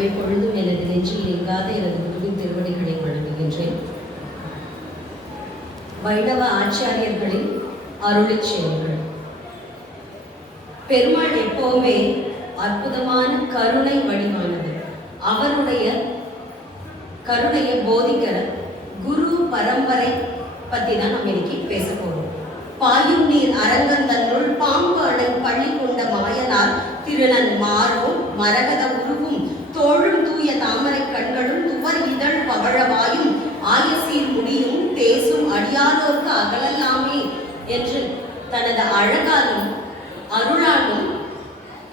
நடுவே பொழுதும் எனது நெஞ்சில் நீங்காத எனது குருவின் திருவடிகளை வழங்குகின்றேன். வைணவ ஆச்சாரியர்களின் அருளிச் செயல்கள். பெருமாள் எப்போவுமே அற்புதமான கருணை வடிவானது. அவருடைய கருணையை போதிக்கிற குரு பரம்பரை பற்றி தான் நம்ம இன்னைக்கு பேச போறோம். பாயும் நீர் அரங்கந்தன்னுள் பாம்பு அணை பள்ளி கொண்ட மாயனார் திருநன் மாறும் மரகத உருவும் தோழும் தூய தாமரை கண்களும் துவர் இதழ் பவழவாயும் ஆயசீர் முடியும் பேசும் அடியாரோர்க்கு அகலல்லாமே என்று தனது அழகாலும் அருளாலும்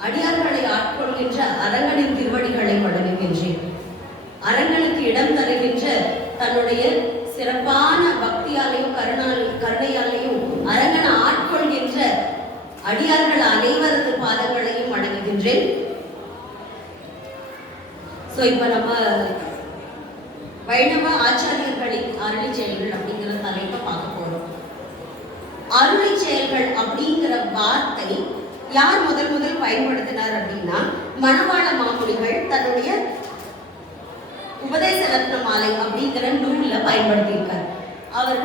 அடியார்களை ஆட்கொள்கின்ற அரங்கனின் திருவடிகளை வணங்குகின்றேன். அரங்கனுக்கு இடம் தருகின்ற தன்னுடைய சிறப்பான பக்தியாலையும் கருணையாலையும் அரங்கனை ஆட்கொள்கின்ற அடியார்கள் அனைவரது பாதங்களையும் வணங்குகின்றேன். இப்ப நம்ம வைணவ ஆச்சாரியர்களின் அருளி செயல்கள் அப்படிங்கிற தலைப்பை பார்க்க போறோம். அருளி செயல்கள் அப்படிங்கிற வார்த்தை யார் முதல் பயன்படுத்தினார் அப்படின்னா, மணவாள மாமுனிகள் தன்னுடைய உபதேச ரத்ன மாலை அப்படிங்கிற நூல்ல பயன்படுத்தியிருக்கார். அவர்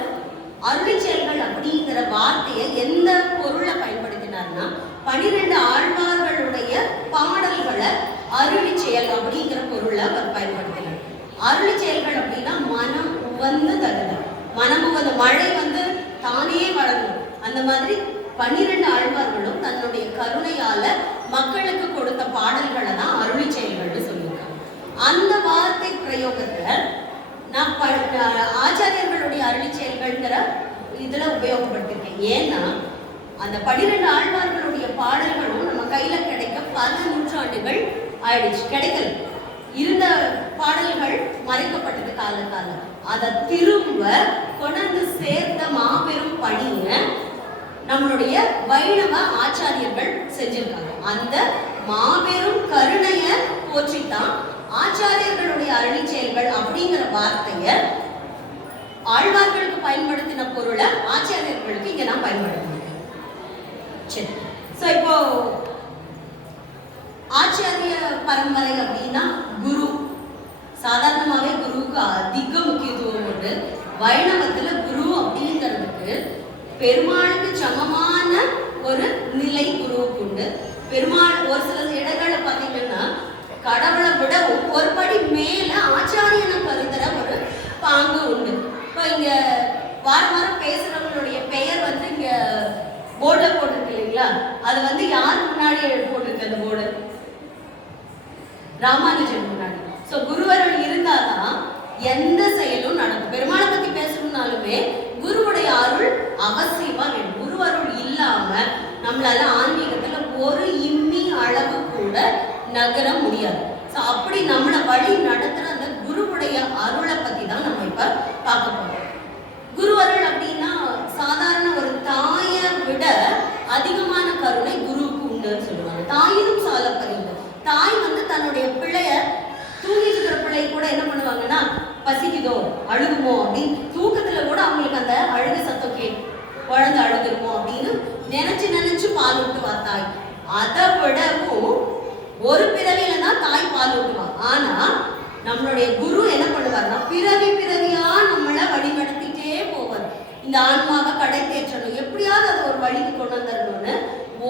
அருளி செயல்கள் அப்படிங்கிற வார்த்தையை எந்த பொருளை பயன்படுத்தினார்னா, 12 ஆழ்வார்களுடைய பாடல்களை அருளி செயல் அப்படிங்கிற பொருளை அவர் பயன்படுத்தினார். அருளி செயல்கள் அப்படின்னா மனம் உவந்து தருதல். மனம் உவந்து மழை தானே வளரும். அந்த மாதிரி 12 ஆழ்வார்களும் தன்னுடைய கருணையால மக்களுக்கு கொடுத்த பாடல்களை தான் அருளி செயல்கள்னு சொல்லியிருக்காங்க. அந்த வார்த்தை பிரயோகத்தை நான் ஆச்சாரியர்களுடைய அருளி செயல்கள்ங்கிற இதுல உபயோகப்படுத்திருக்கேன். ஏன்னா அந்த 12 ஆழ்வார்களுடைய பாடல்களும் நம்ம கையில கிடைக்க பல நூற்றாண்டுகள் ஆயிடுச்சு. கிடைக்கல, இருந்த பாடல்கள் மறைக்கப்பட்டது காலத்தால. அதை திரும்ப கொண்டு சேர்த்த மாபெரும் பணியை நம்மளுடைய வைணவ ஆச்சாரியர்கள் செஞ்சிருக்காங்க. அந்த மாபெரும் கருணைய போற்றித்தான் ஆச்சாரியர்களுடைய அருளி செயல்கள் அப்படிங்கிற வார்த்தைய ஆழ்வார்களுக்கு பயன்படுத்தின பொருளை ஆச்சாரியர்களுக்கு இங்க நான் பயன்படுத்தினேன். இப்போ ஆச்சாரிய பரம்பரை அப்படின்னா குரு. சாதாரணமாவே குருவுக்கு அதிக முக்கியத்துவம் உண்டு. வைணவத்துல குரு அப்படிங்கிறதுக்கு பெருமாளுக்கு சமமான ஒரு நிலை குருவுக்கு உண்டு. பெருமாள் ஒரு சில இடங்களை பார்த்தீங்கன்னா கடவுளை விட ஒரு படி மேல ஆச்சாரியனை கருதுற ஒரு பாங்கு உண்டு. இப்போ இங்க வாரம் பேசுறவங்களுடைய பெயர் இங்க போர்டுல போட்டிருக்கு இல்லைங்களா? அது யார் முன்னாடி போட்டிருக்கு அந்த போர்டு? ராமானுஜன் முன்னாடி. குருவருள் இருந்தாதான் எந்த செயலும் நடக்கும். பெருமாளை பத்தி பேசணும்னாலுமே குருவுடைய அருள் அவசியமா வேணும். குருவருள் இல்லாம நம்மளால ஆன்மீகத்துல ஒரு இம்மி அளவு கூட நகர முடியாது. அப்படி நம்மளை வழி நடத்துற அந்த குருவுடைய அருளை பத்தி தான் நம்ம இப்ப பார்க்க போறோம். குருவருள் அப்படின்னா சாதாரண ஒரு தாயை விட அதிகமான கருணை குருவுக்கு உண்டுன்னு சொல்லுவாங்க. தாயினும் சால பறிந்து. தாய் தன்னுடைய பிள்ளைய தூங்கிட்டு இருக்கிற பிள்ளை கூட என்ன பண்ணுவாங்கன்னா, பசிக்குதோ அழுகுமோ அப்படின்னு தூக்கத்துல கூட அவங்களுக்கு அந்த அழுக சத்தம் குழந்தை அழுகுமோ அப்படின்னு நினைச்சு பால் ஊட்டுவா தாய். அதை விடவும் ஒரு பிறவியில தான் தாய் பால் ஊட்டுவா. ஆனா நம்மளுடைய குரு என்ன பண்ணுவார்னா, பிறவியா நம்மளை வழி நடத்திட்டே போவார். இந்த ஆன்மாவை கடை தேற்றணும், எப்படியாவது அதை ஒரு வழிக்கு கொண்டு வந்துடணும்னு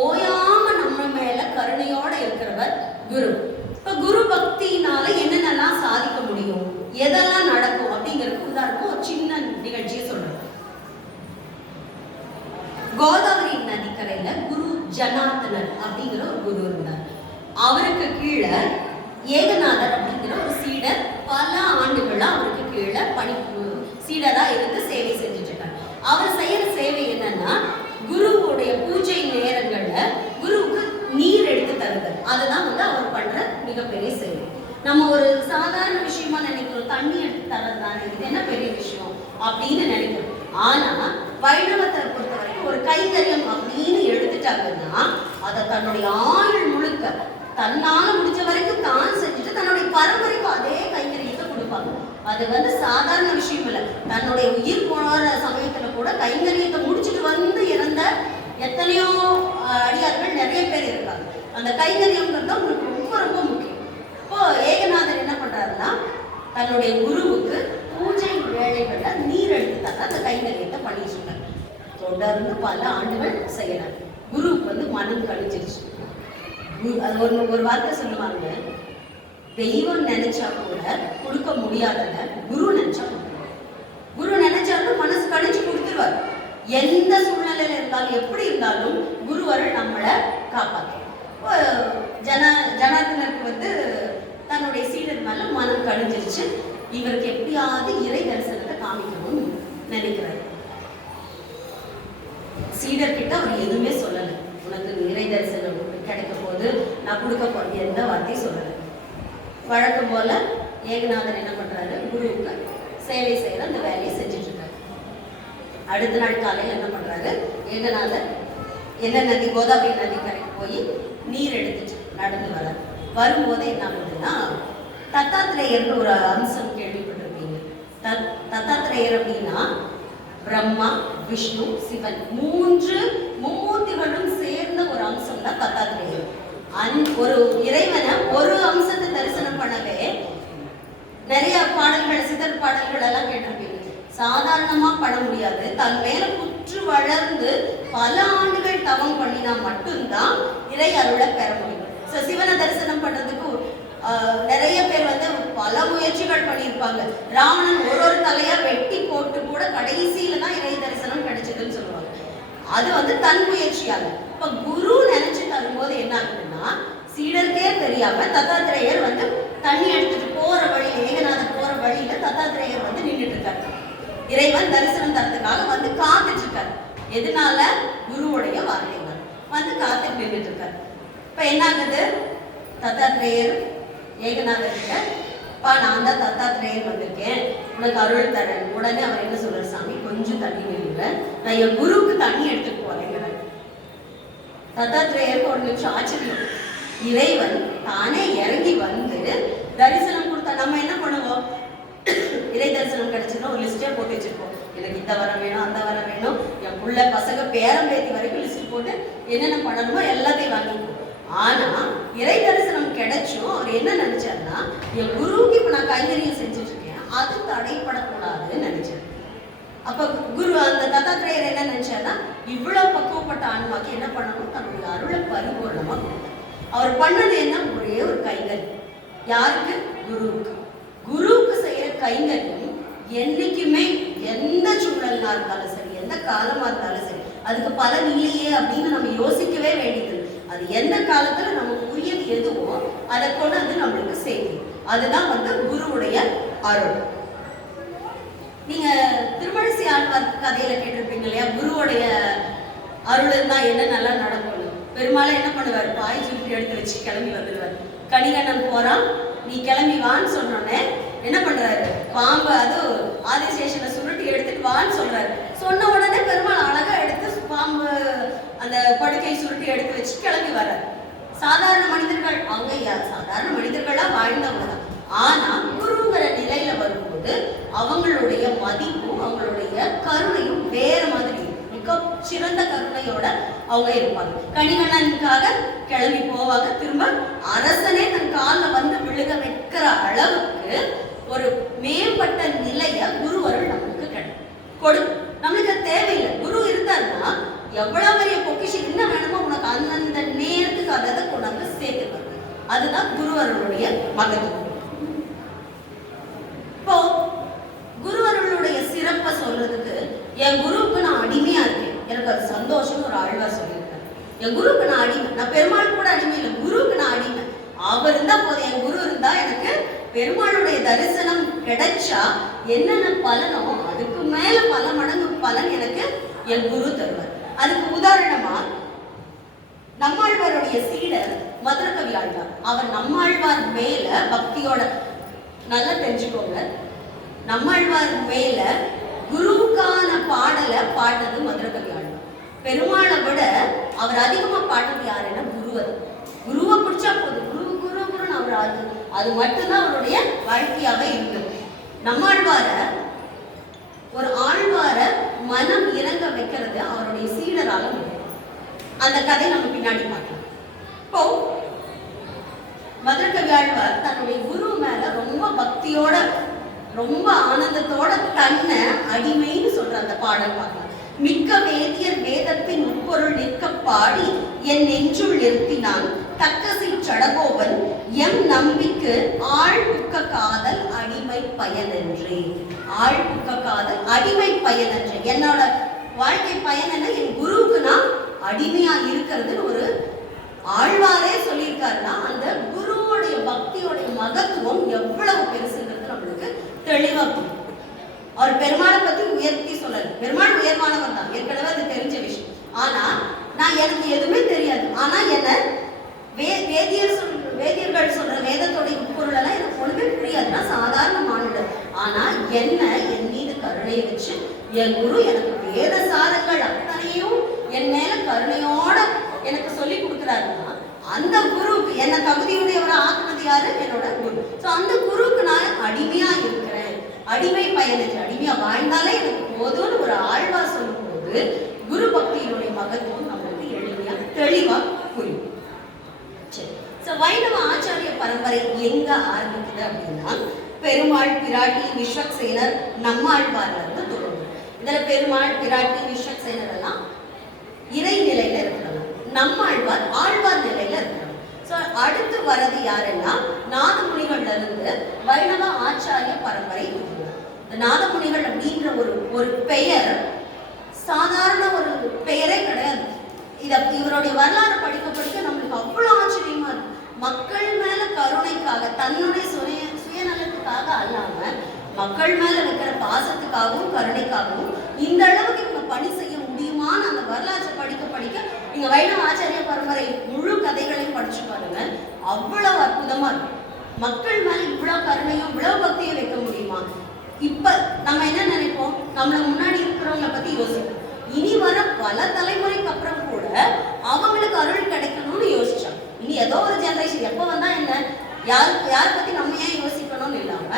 ஓயாம நம்ம மேல கருணையோட இருக்கிறவர் குரு. இப்ப குரு பக்தியினால என்னென்னலாம் சாதிக்க முடியும், எதெல்லாம் நடக்கும் அப்படிங்கிறதுக்கு உதாரணம் ஒரு சின்ன நிகழ்ச்சியை சொல்றேன். கோதாவரி நதிக்கரையில குரு ஜனார்த்தனர் அப்படிங்கிற ஒரு குரு இருந்தார். அவருக்கு கீழே ஏகநாதர் அப்படிங்கிற ஒரு சீடர் பல ஆண்டுகளா அவருக்கு கீழே சீடரா இருந்து சேவை செஞ்சுட்டு இருக்காரு. அவர் செய்யற சேவை என்னன்னா, குருவுடைய பூஜை நேரங்கள்ல குருவுக்கு நீர் எடுத்து தருதல். அதுதான் அவர் பண்ற மிகப்பெரிய சேவை. நம்ம ஒரு சாதாரண விஷயமா நினைக்கிறோம், தண்ணி எடுத்து தரதுதானே, இது என்ன பெரிய விஷயம் அப்படின்னு நினைக்கிறோம். ஆனா வைணவத்தை பொறுத்த வரைக்கும் ஒரு கைங்கரியம் அப்படின்னு எடுத்துட்டாங்கன்னா அதை தன்னுடைய ஆயுள் முழுக்க தன்னால முடிஞ்ச வரைக்கும் தான் செஞ்சுட்டு தன்னுடைய பரம்பரைக்கு அதே கைங்கரியத்தை கொடுப்பாங்க. அது சாதாரண விஷயம் இல்லை. தன்னுடைய உயிர் போற சமயத்துல கூட கைங்கரியத்தை முடிச்சுட்டு இறந்த எத்தனையோ அடியார்கள் நிறைய பேர் இருக்காங்க. அந்த கைங்கரியம்ங்கிறது உங்களுக்கு ரொம்ப ரொம்ப முக்கியம். இப்போ ஏகநாதர் என்ன பண்றாருன்னா தன்னுடைய குருவுக்கு பூஜை வேலைகள்ல நீர் எடுத்து தர அந்த கைங்கரியத்தை பண்ணிட்டு இருக்காரு. தொடர்ந்து பல ஆண்டுகள் செய்யறாரு. குருவுக்கு மனம் கழிஞ்சிருச்சு. அது ஒரு வார்த்தை சொல்லுவாங்க, தெய்வம் நினைச்சா கூட கொடுக்க முடியாதத குரு நினைச்சா கொடுத்துருவார். குரு நினைச்சாலும் மனசு கழிச்சு கொடுத்துருவார். எந்த சூழ்நிலையில இருந்தாலும் எப்படி இருந்தாலும் குருவர்கள் நம்மளை காப்பாற்றும். ஜனார்தனருக்கு தன்னுடைய சீடர் மேல மனம் கழிஞ்சிருச்சு. இவருக்கு எப்படியாவது இறை தரிசனத்தை காமிக்கணும்னு நினைக்கிறார். சீடர் கிட்ட அவர் எதுவுமே சொல்லல. உனக்கு இறை தரிசனம் கிடைக்க போது நான் கொடுக்க போறது எந்த வார்த்தையும் சொல்லலை. வழக்கம் போல ஏகநாதர் என்ன பண்றாரு, குருவுக்கு சேவை செய்யற அந்த வேலையை செஞ்சுட்டு இருக்காரு. அடுத்த நாள் காலையில் என்ன பண்றாரு, ஏகநாதர் என்ன நதி, கோதாவரி நதி கரைக்கு போய் நீர் எடுத்துட்டு நடந்து வர வரும்போதே என்ன ஆகுதுன்னா, தத்தாத்திரேயர்னு ஒரு அம்சம் கேள்விப்பட்டிருப்பீங்க. தத்தாத்திரேயர் அப்படின்னா பிரம்மா, விஷ்ணு, சிவன் மூன்று மும்மூர்த்திகளும் சேர்ந்த ஒரு அம்சம் தான் தத்தாத்திரேயர். ஒரு இறைவனை ஒரு அம்சத்தை தரிசனம் பண்ணவே நிறைய பாடல்கள், சிதர் பாடல்கள் எல்லாம் கேட்டிருப்பீங்க. சாதாரணமா பண்ண முடியாது. தன் மேல புற்று வளர்ந்து பல ஆண்டுகள் தவம் பண்ணினா மட்டும்தான் இறை அருளை பெற முடியும். சிவனை தரிசனம் பண்றதுக்கு நிறைய பேர் பல முயற்சிகள் பண்ணியிருப்பாங்க. ராவணன் ஒரு தலையா வெட்டி போட்டு கூட கடைசியில தான் இறை தரிசனம் கிடைச்சதுன்னு சொல்லுவாங்க. அது தன் முயற்சியாக. இப்ப குரு நினைச்சு தரும்போது என்ன ஆகுதுன்னா, சீடருக்கே தெரியாம தத்தாத்திரேயர் தண்ணி எடுத்துட்டு போற வழியில, ஏகநாதர் போற வழியில தத்தாத்திரேயர் நின்றுட்டு இருக்காரு. இறைவன் தரிசனம் தரத்துக்காக காத்துட்டு இருக்காரு. எதனால? குருவுடைய வார்த்தைகள் காத்துட்டு நின்றுட்டு இருக்காரு. இப்ப என்ன ஆகுது, தத்தாத்திரேயர் ஏகநாதர் கிட்ட, நான் தான் தத்தாத்திரேயர் வந்திருக்கேன், உனக்கு அருள் தரேன். உடனே அவர் என்ன சொல்றாரு, சாமி கொஞ்சம் தண்ணி நிறுங்க, நான் என் குருவுக்கு தண்ணி எடுத்துட்டு போறேங்கிறார். தத்தாத்திரேயருக்கு ஒரு நிமிஷம் ஆச்சரியம். இறைவன் தானே இறங்கி தரிசனம் கொடுத்தா நம்ம என்ன பண்ணுவோம், இறை தரிசனம் கிடைச்சதுன்னா ஒரு லிஸ்டே போட்டு வச்சிருப்போம். எனக்கு இந்த வரம் வேணும், அந்த வரம் வேணும், என் புள்ள பசங்க பேரம் பேத்தி வரைக்கும் லிஸ்ட் போட்டு என்னென்ன பண்ணணுமோ எல்லாத்தையும் வாங்கிப்போம். ஆனா இறை தரிசனம் கிடைச்சும் அவர் என்ன நினைச்சாருன்னா, என் குருவுக்கு இப்ப நான் கைங்கரியம் செஞ்சுட்டு இருக்கேன், அது தடைப்படக்கூடாதுன்னு நினைச்சாரு. அப்ப குரு அந்த தத்தாத்திரேயர் என்ன நினைச்சாருன்னா, இவ்வளவு பக்குவப்பட்ட ஆன்மாக்கு என்ன பண்ணணும், தன்னுடைய அருளை பரிபூர்ணமா கொடுத்தார். அவர் பண்ணது என்ன, ஒரே ஒரு கைங்கரியம். யாருக்கு? குருவுக்கு. குருவுக்கு செய்யற கைங்கரியம் என்னைக்குமே எந்த சூழலா இருந்தாலும் சரி, எந்த காலமா இருந்தாலும் சரி, அதுக்கு பலன் இல்லையே அப்படின்னு நம்ம யோசிக்கவே வேண்டியது. அது எந்த காலத்துல நமக்கு உரியது எதுவோ அதை கொண்டு நம்மளுக்கு செய்யும். அதுதான் குருவுடைய அருள். நீங்க திருமழிசை ஆழ்வார் கதையில கேட்டிருப்பீங்க இல்லையா, குருவுடைய அருள் தான் என்ன நல்லா நடக்கும். பெருமாளை என்ன பண்ணுவார், பாய் சுருட்டி எடுத்து வச்சு கிளம்பி வந்துடுவார். கணிகண்ணன் போறான், நீ கிளம்பி வான்னு சொன்னோன்னே என்ன பண்றாரு, பாம்பு அது ஆதிசேஷனை சுருட்டி எடுத்துட்டு வான்னு சொல்றாரு. சொன்ன உடனே பெருமாள் அழகா எடுத்து பாம்பு அந்த படுக்கை சுருட்டி எடுத்து வச்சு கிளம்பி வர்றாரு. சாதாரண மனிதர்கள் அவங்க சாதாரண மனிதர்களா வாழ்ந்தவங்க தான். ஆனா குருங்கிற நிலையில வரும்போது அவங்களுடைய மதிப்பும் அவங்களுடைய கருணையும் வேற மாதிரி, மிக சிறந்த கருணையோட அவங்க இருப்பாங்க. கணிகண்ணனுக்காக கிளம்பி போவாங்க. திரும்ப அரசனே தன் காலில் விழுக வைக்கிற அளவுக்கு ஒரு மேம்பட்ட நிலைய குருவருள் நம்மளுக்கு கொடுக்கும். நம்மளுக்கு தேவையில்லை. குரு இருந்தாருன்னா எவ்வளவு பெரிய பொக்கிஷம் என்ன வேணுமோ உனக்கு அந்தந்த நேரத்துக்கு அதை கொண்டாந்து சேர்த்துப்பாங்க. அதுதான் குருவருடைய மகத்துவம். இப்போ குருவருடைய சிறப்பை சொல்றதுக்கு, என் குருவுக்கு நான் அடிமையா இருக்கேன், எனக்கு அது சந்தோஷம் ஒரு ஆழ்வார் சொல்லியிருக்காரு. என் குருவுக்கு நான் அடிமை, நான் பெருமாள் கூட அடிமை இல்லை, குருவுக்கு நான் அடிமை. அவர் இருந்தா போதும், என் குரு இருந்தா எனக்கு பெருமாளுடைய தரிசனம் கிடைச்சா என்னென்ன பலனோ அதுக்கு மேல பல மடங்கு பலன் எனக்கு என் குரு தருவார். அதுக்கு உதாரணமா நம்மாழ்வாருடைய சீடர் மதுரகவி ஆழ்வார். அவர் நம்மாழ்வார் மேல பக்தியோட, நல்லா தெரிஞ்சுக்கோங்க, நம்மாழ்வார் மேல குருவுக்கான பாடலை பாடுறது மதுரகவி ஆழ்வார். பெருமாளை விட அவர் அதிகமா பாடுறது யாருன்னா குருவர். குருவை பிடிச்சா போதும், குரு குரு குருன்னு அவர் அது மட்டும்தான் அவருடைய வாழ்க்கையாவே இருந்தது. நம்மாழ்வார ஒரு ஆழ்வார மனம் இறங்க வைக்கிறது அவருடைய சீடரால முடியும். அந்த கதை நம்ம பின்னாடி பார்க்கலாம். இப்போ மதுரகவி பெரியாழ்வார் தன்னுடைய குரு மேல ரொம்ப பக்தியோட ரொம்ப ஆனந்தத்தோட தன்னை அடிமைன்னு சொல்ற அந்த பாடல் பார்க்கலாம். மிக்க வேதியர் வேதத்தின் உட்பொருள் நிற்க பாடி என் நெஞ்சுள் நிறுத்தினான் தக்கசி சடகோபன் எம் நம்பிக்கு ஆழ்புக்க காதல் அடிமை பயனன்றே. ஆழ்புக்க காதல் அடிமை பயனன்றே. என்னோட வாழ்க்கை பயன் என்ன, என் குருவுக்கு நான் அடிமையா இருக்கிறதுன்னு ஒரு ஆழ்வாரே சொல்லியிருக்காருன்னா அந்த குருவோடைய பக்தியோடைய மகத்துவம் எவ்வளவு பெருசுங்கிறது நம்மளுக்கு தெளிவா புரியும். அவர் பெருமாளை பத்தி உயர்த்தி சொல்லல, பெருமாள் உயர்வானவர் தான், ஏற்கனவே அது தெரிஞ்ச விஷயம். ஆனா நான் எனக்கு எதுவுமே தெரியாது, ஆனா என்ன வேதியர்கள் சொல்ற வேதத்தோடைய உட்பொருள் எல்லாம் எனக்கு ஒண்ணுமே புரியாது, நான் சாதாரண மாநிலம். ஆனா என்ன என் மீது கருணையை வச்சு என் குரு எனக்கு வேத சாரங்கள் அத்தனையும் என் மேல கருணையோட எனக்கு சொல்லி கொடுக்குறாருன்னா அந்த குருவுக்கு என்ன தகுதியுடையவரை ஆக்குனது யாரு, என்னோட குரு. ஸோ அந்த குருவுக்கு நான் அடிமையா இருக்கிறேன், அடிமை பயனற்ற அடிமையா வாழ்ந்தாலே எனக்கு போதும்னு ஒரு ஆழ்வார் சொல்லும் போது குரு பக்தியினுடைய மகத்துவம் நம்மளுக்கு எளிமையா தெளிவா புரியும். சரி, ஸோ வைணவ ஆச்சாரிய பரம்பரை எங்க ஆரம்பிக்குது அப்படின்னா பெருமாள் பிராட்டி விஸ்வக்சேனர் நம்மாழ்வார்ல இருந்து தொடங்கும். இதுல பெருமாள் பிராட்டி விஸ்வக்சேனர் எல்லாம் இறை நிலையில இருக்கிறாங்க, நம்மாழ்வார் ஆழ்வார் நிலையில இருக்கிறாங்க. ஸோ அடுத்து வரது யாருன்னா நாதமுனிகள்ல இருந்து வைணவ ஆச்சாரிய பரம்பரை. நாதமுனிகள் அப்படின்ற ஒரு பெயர் சாதாரண ஒரு பெயரே கிடையாது. இவருடைய வரலாறு படிக்க படிக்க நம்மளுக்கு அவ்வளவு ஆச்சரியமா இருக்கு. மக்கள் மேல கருணைக்காக, தன்னுடைய சுயநலத்துக்காக அல்லாம மக்கள் மேல வைக்கிற பாசத்துக்காகவும் கருணைக்காகவும் இந்த அளவுக்கு இவங்க பணி செய்ய முடியுமான்னு அந்த வரலாற்றை படிக்க படிக்க நீங்க வைணவ ஆச்சாரிய பரம்பரை முழு கதைகளையும் படிச்சு பாருங்க, அவ்வளவு அற்புதமா இருக்கும். மக்கள் மேல இவ்வளவு கருணையும் இவ்வளவு பக்தியும் வைக்க முடியுமா? இப்ப நம்ம என்ன நினைப்போம், நம்மள முன்னாடி இருக்கிறவங்களை பத்தி யோசிப்போம். இனி வர பல தலைமுறைக்கு அப்புறம் கூட அவங்களுக்கு அருள் கிடைக்கணும்னு யோசிச்சோம். இனி ஏதோ ஒரு ஜெனரேஷன் எப்ப வந்தா என்ன, யாரை பத்தி நம்ம ஏன் யோசிக்கணும்னு இல்லாம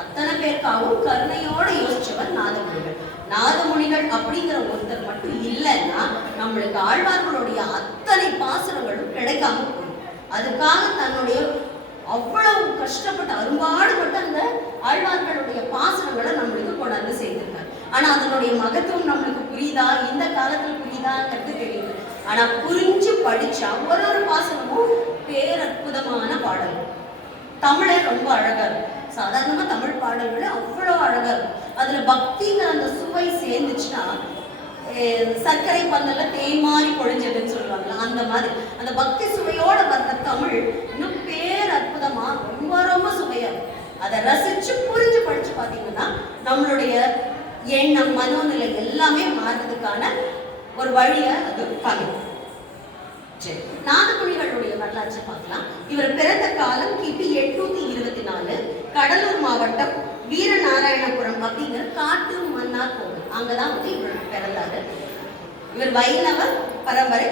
அத்தனை பேருக்காகவும் கருணையோட யோசிச்சவர் நாதமுனிகள். நாதமுனிகள் அப்படிங்கிற ஒருத்தர் மட்டும் இல்லைன்னா நம்மளுக்கு ஆழ்வார்களுடைய அத்தனை பாசுரங்களும் கிடைக்காம போகும். அதுக்காக தன்னுடைய அவ்வளவு கஷ்டப்பட்டு அரும்பாடுபட்டு அந்த ஆழ்வார்களுடைய பாசனங்களை நம்மளுக்கு கொண்டாந்து செய்திருக்காரு. ஆனா அதனுடைய மகத்துவம் நம்மளுக்கு புரியுதா, இந்த காலத்துல புரியுதாங்கிறது தெரியல. ஆனா புரிஞ்சு படிச்சா ஒரு பாசனமும் பேரற்புதமான பாடல்கள். தமிழே ரொம்ப அழகா இருக்கும். சாதாரணமா தமிழ் பாடல்கள் அவ்வளவு அழகா இருக்கும். அதுல பக்திங்கிற அந்த சுவை சேர்ந்துச்சுன்னா சர்க்கரை பந்தல்ல தேய்மாறி பொழிஞ்சதுன்னு சொல்லுவாங்க, அந்த மாதிரி அந்த பக்தி சுவையோட வர்ற தமிழ் இன்னும் பேரற்புதமா ரொம்ப ரொம்ப சுவையா. அதை ரசிச்சு புரிஞ்சு படிச்சு பாத்தீங்கன்னா நம்மளுடைய எண்ணம் மனோநிலை எல்லாமே மாறுறதுக்கான ஒரு வழியை அது காமிக்கும். சரி, நாதமுனிகளுடைய வரலாற்றை பார்க்கலாம். இவர் பிறந்த காலம் கிபி 824, கடலூர் மாவட்டம் வீரநாராயணபுரம் அப்படிங்கிற காட்டு மன்னார் கோவில், அங்கதான் இவர் பிறந்தாரு. இவர் வைணவ பரம்பரை.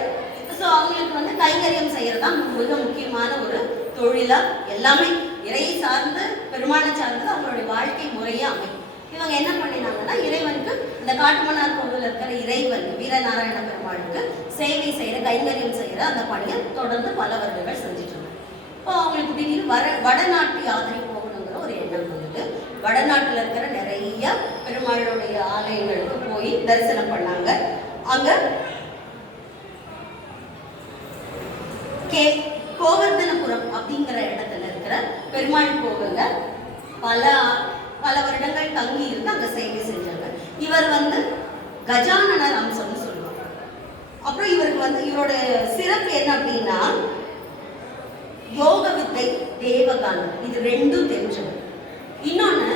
ஸோ அவங்களுக்கு கைங்கரியம் செய்யறதுதான் மிக முக்கியமான ஒரு தொழிலா, எல்லாமே இறையை சார்ந்து பெருமாளை சார்ந்தது அவங்களுடைய வாழ்க்கை முறையே அமையும். இவங்க என்ன பண்ணினாங்கன்னா இறைவனுக்கு இந்த காட்டுமன்னார் கோவில் இருக்கிற இறைவனுக்கு வீரநாராயண பெருமாளுக்கு சேவை செய்யற கைங்கரியம் செய்யற அந்த பணியை தொடர்ந்து பல வருடங்கள் செஞ்சுட்டு இருந்தாங்க. இப்போ அவங்களுக்கு திடீர்னு வடநாட்டு யாத்திரை போகணுங்கிற ஒரு எண்ணம் வந்தது. வடநாட்டுல இருக்கிற நிறைய பெருமாளுடைய ஆலயங்களுக்கு போய் தரிசனம் பண்ணாங்க. அங்க கோவர்தனபுரம் அப்படிங்கிற இடத்துல இருக்கிற பெருமாள் கோவில்ல பல வருடங்கள் தங்கி இருந்து அங்க சேவை செஞ்சாங்க. இவர் கஜானனர் அம்சம்னு சொல்லுவாங்க. அப்புறம் இவருக்கு இவரோட சிறப்பு என்ன அப்படின்னா யோக வித்தை, தேவகானம், இது ரெண்டும் தெரிஞ்சது. இன்னொன்னு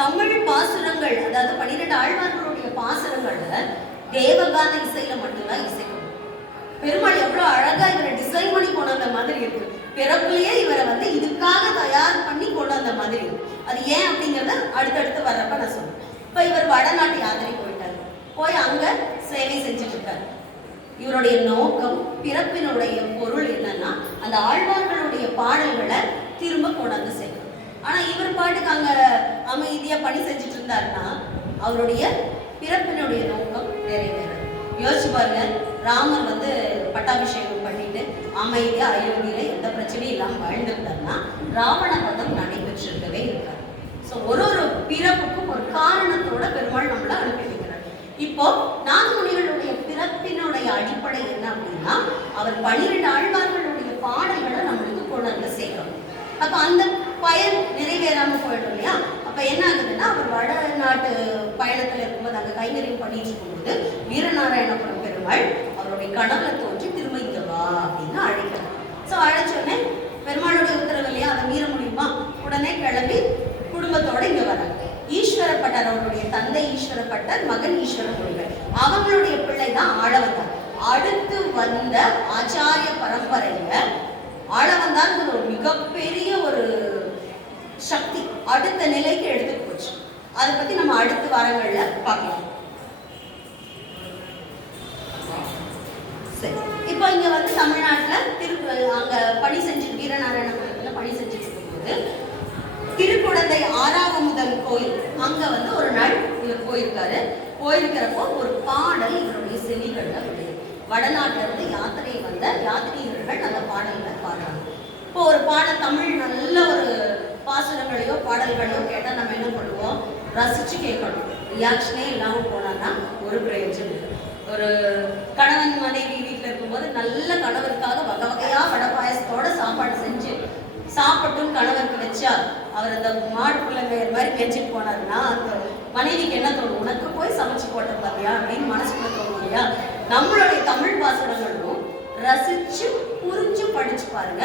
தமிழ் பாசுரங்கள், அதாவது 12 ஆழ்வார்களுடைய பாசுரங்கள்ல தேவகான இசையில மட்டும்தான் இசைக்கும். பெருமாள் எவ்வளவு அழகா இவரை டிசைன் பண்ணி கொண்டாந்த மாதிரி இருக்கு. பிறப்புலயே இவரை இதுக்காக தயார் பண்ணி கொண்டாந்த மாதிரி இருக்கு. அது ஏன் அப்படிங்கறத அடுத்தடுத்து வர்றப்ப நான் சொல்றேன். இப்ப இவர் வடநாட்டு யாத்திரை போயிட்டாரு, போய் அங்க சேவை செஞ்சுட்டு இருக்காரு. இவருடைய நோக்கம், பிறப்பினுடைய பொருள் என்னன்னா அந்த ஆழ்வார்களுடைய பாடல்களை திரும்ப கொண்டாந்து சேர்க்கணும். ஆனா இவர் பாட்டுக்கு அங்க அமைதியா பணி செஞ்சுட்டு இருந்தாருன்னா அவருடைய பிறப்பினுடைய நோக்கம் நிறைவேறாது. யோசிச்சு பாருங்க, ராமர் பட்டாபிஷேகம் பண்ணிட்டு அமைதியா அயோத்தியில எந்த பிரச்சனையும் இல்லாம வாழ்ந்துட்டாருன்னா ராவண வதம் நடைபெற்றிருக்கவே இருக்காரு. ஸோ ஒரு ஒரு பிறப்புக்கும் ஒரு காரணத்தோட பெருமாள் நம்மள அனுப்பி வைக்கிறார். இப்போ நாகமுனிகளுடைய பிறப்பினுடைய அடிப்படை என்ன அப்படின்னா, அவர் 12 ஆழ்வார்களுடைய பாடல்களை நம்மளுக்கு கொண்டு சேர்க்கணும். அப்ப அந்த பயன் நிறைவேறாம போயிடும் இல்லையா? அப்ப என்ன ஆகுதுன்னா, அவர் வடநாட்டு பயணத்துல இருக்கும்போது அங்க கைங்கரியம் பண்ணிட்டு இருக்கும்போது வீரநாராயணபுரம் பெருமாள் அவருடைய கனவுல தோன்றி திரும்ப இங்க வா அப்படின்னு அழைக்கிறார். ஸோ அழைச்சோடனே பெருமாளுடைய உத்தரவு இல்லையா, அதை மீற முடியுமா? உடனே கிளம்பி குடும்பத்தோட இங்க வராங்க. ஈஸ்வரப்பட்டர், அவருடைய தந்தை ஈஸ்வரப்பட்டர், மகன் ஈஸ்வரமுனிவர், அவங்களுடைய பிள்ளை தான் ஆளவந்தார். அடுத்து வந்த ஆச்சாரிய பரம்பரையில ஆளவந்தார் ஒரு மிகப்பெரிய ஒரு சக்தி அடுத்த நிலைக்கு எடுத்துட்டு போச்சு. அதை பத்தி நம்ம அடுத்த வாரங்கள்ல பார்க்கலாம். சரி, இப்போ இங்க வந்து தமிழ்நாட்டுல அங்க பணி செஞ்சு வீரநாராயணபுரத்துல பணி செஞ்சுட்டு இருக்கும்போது திருக்குடந்தை ஆறாவமுதன் கோயில் அங்க வந்து ஒரு நாள் இவர் போயிருக்கிறப்போ ஒரு பாடல் இவருடைய செவிகள்ல விடுது. வடநாட்டுல இருந்து யாத்திரை வந்த யாத்திரிகர்கள் அந்த பாடல்களை பாடுறாங்க. இப்போ ஒரு பாடல் தமிழ் நல்ல ஒரு பாசுரங்களையோ பாடல்களையோ கேட்டா நம்ம என்ன பண்ணுவோம், ரசிச்சு கேட்கணும். ரியாக்ஷனே இல்லாம போனான்னா ஒரு பிரயோஜனம் இல்லை. ஒரு கணவன் மனைவி வீட்டுல இருக்கும்போது நல்ல கணவருக்காக வகை வகையா வடை பாயசத்தோட சாப்பாடு செஞ்சு சாப்பிட்டும் கணவருக்கு வச்சா அவர் அந்த மாடு பிள்ளைமையர் மாதிரி பேச்சுட்டு போனாருன்னா அந்த மனைவிக்கு என்ன தோணும், உனக்கு போய் சமைச்சு போட்ட பாத்தியா அப்படின்னு மனசுக்குள்ள தோணும் இல்லையா? நம்மளுடைய தமிழ் பாசுரங்களும் ரசிச்சு புரிஞ்சு படிச்சு பாருங்க,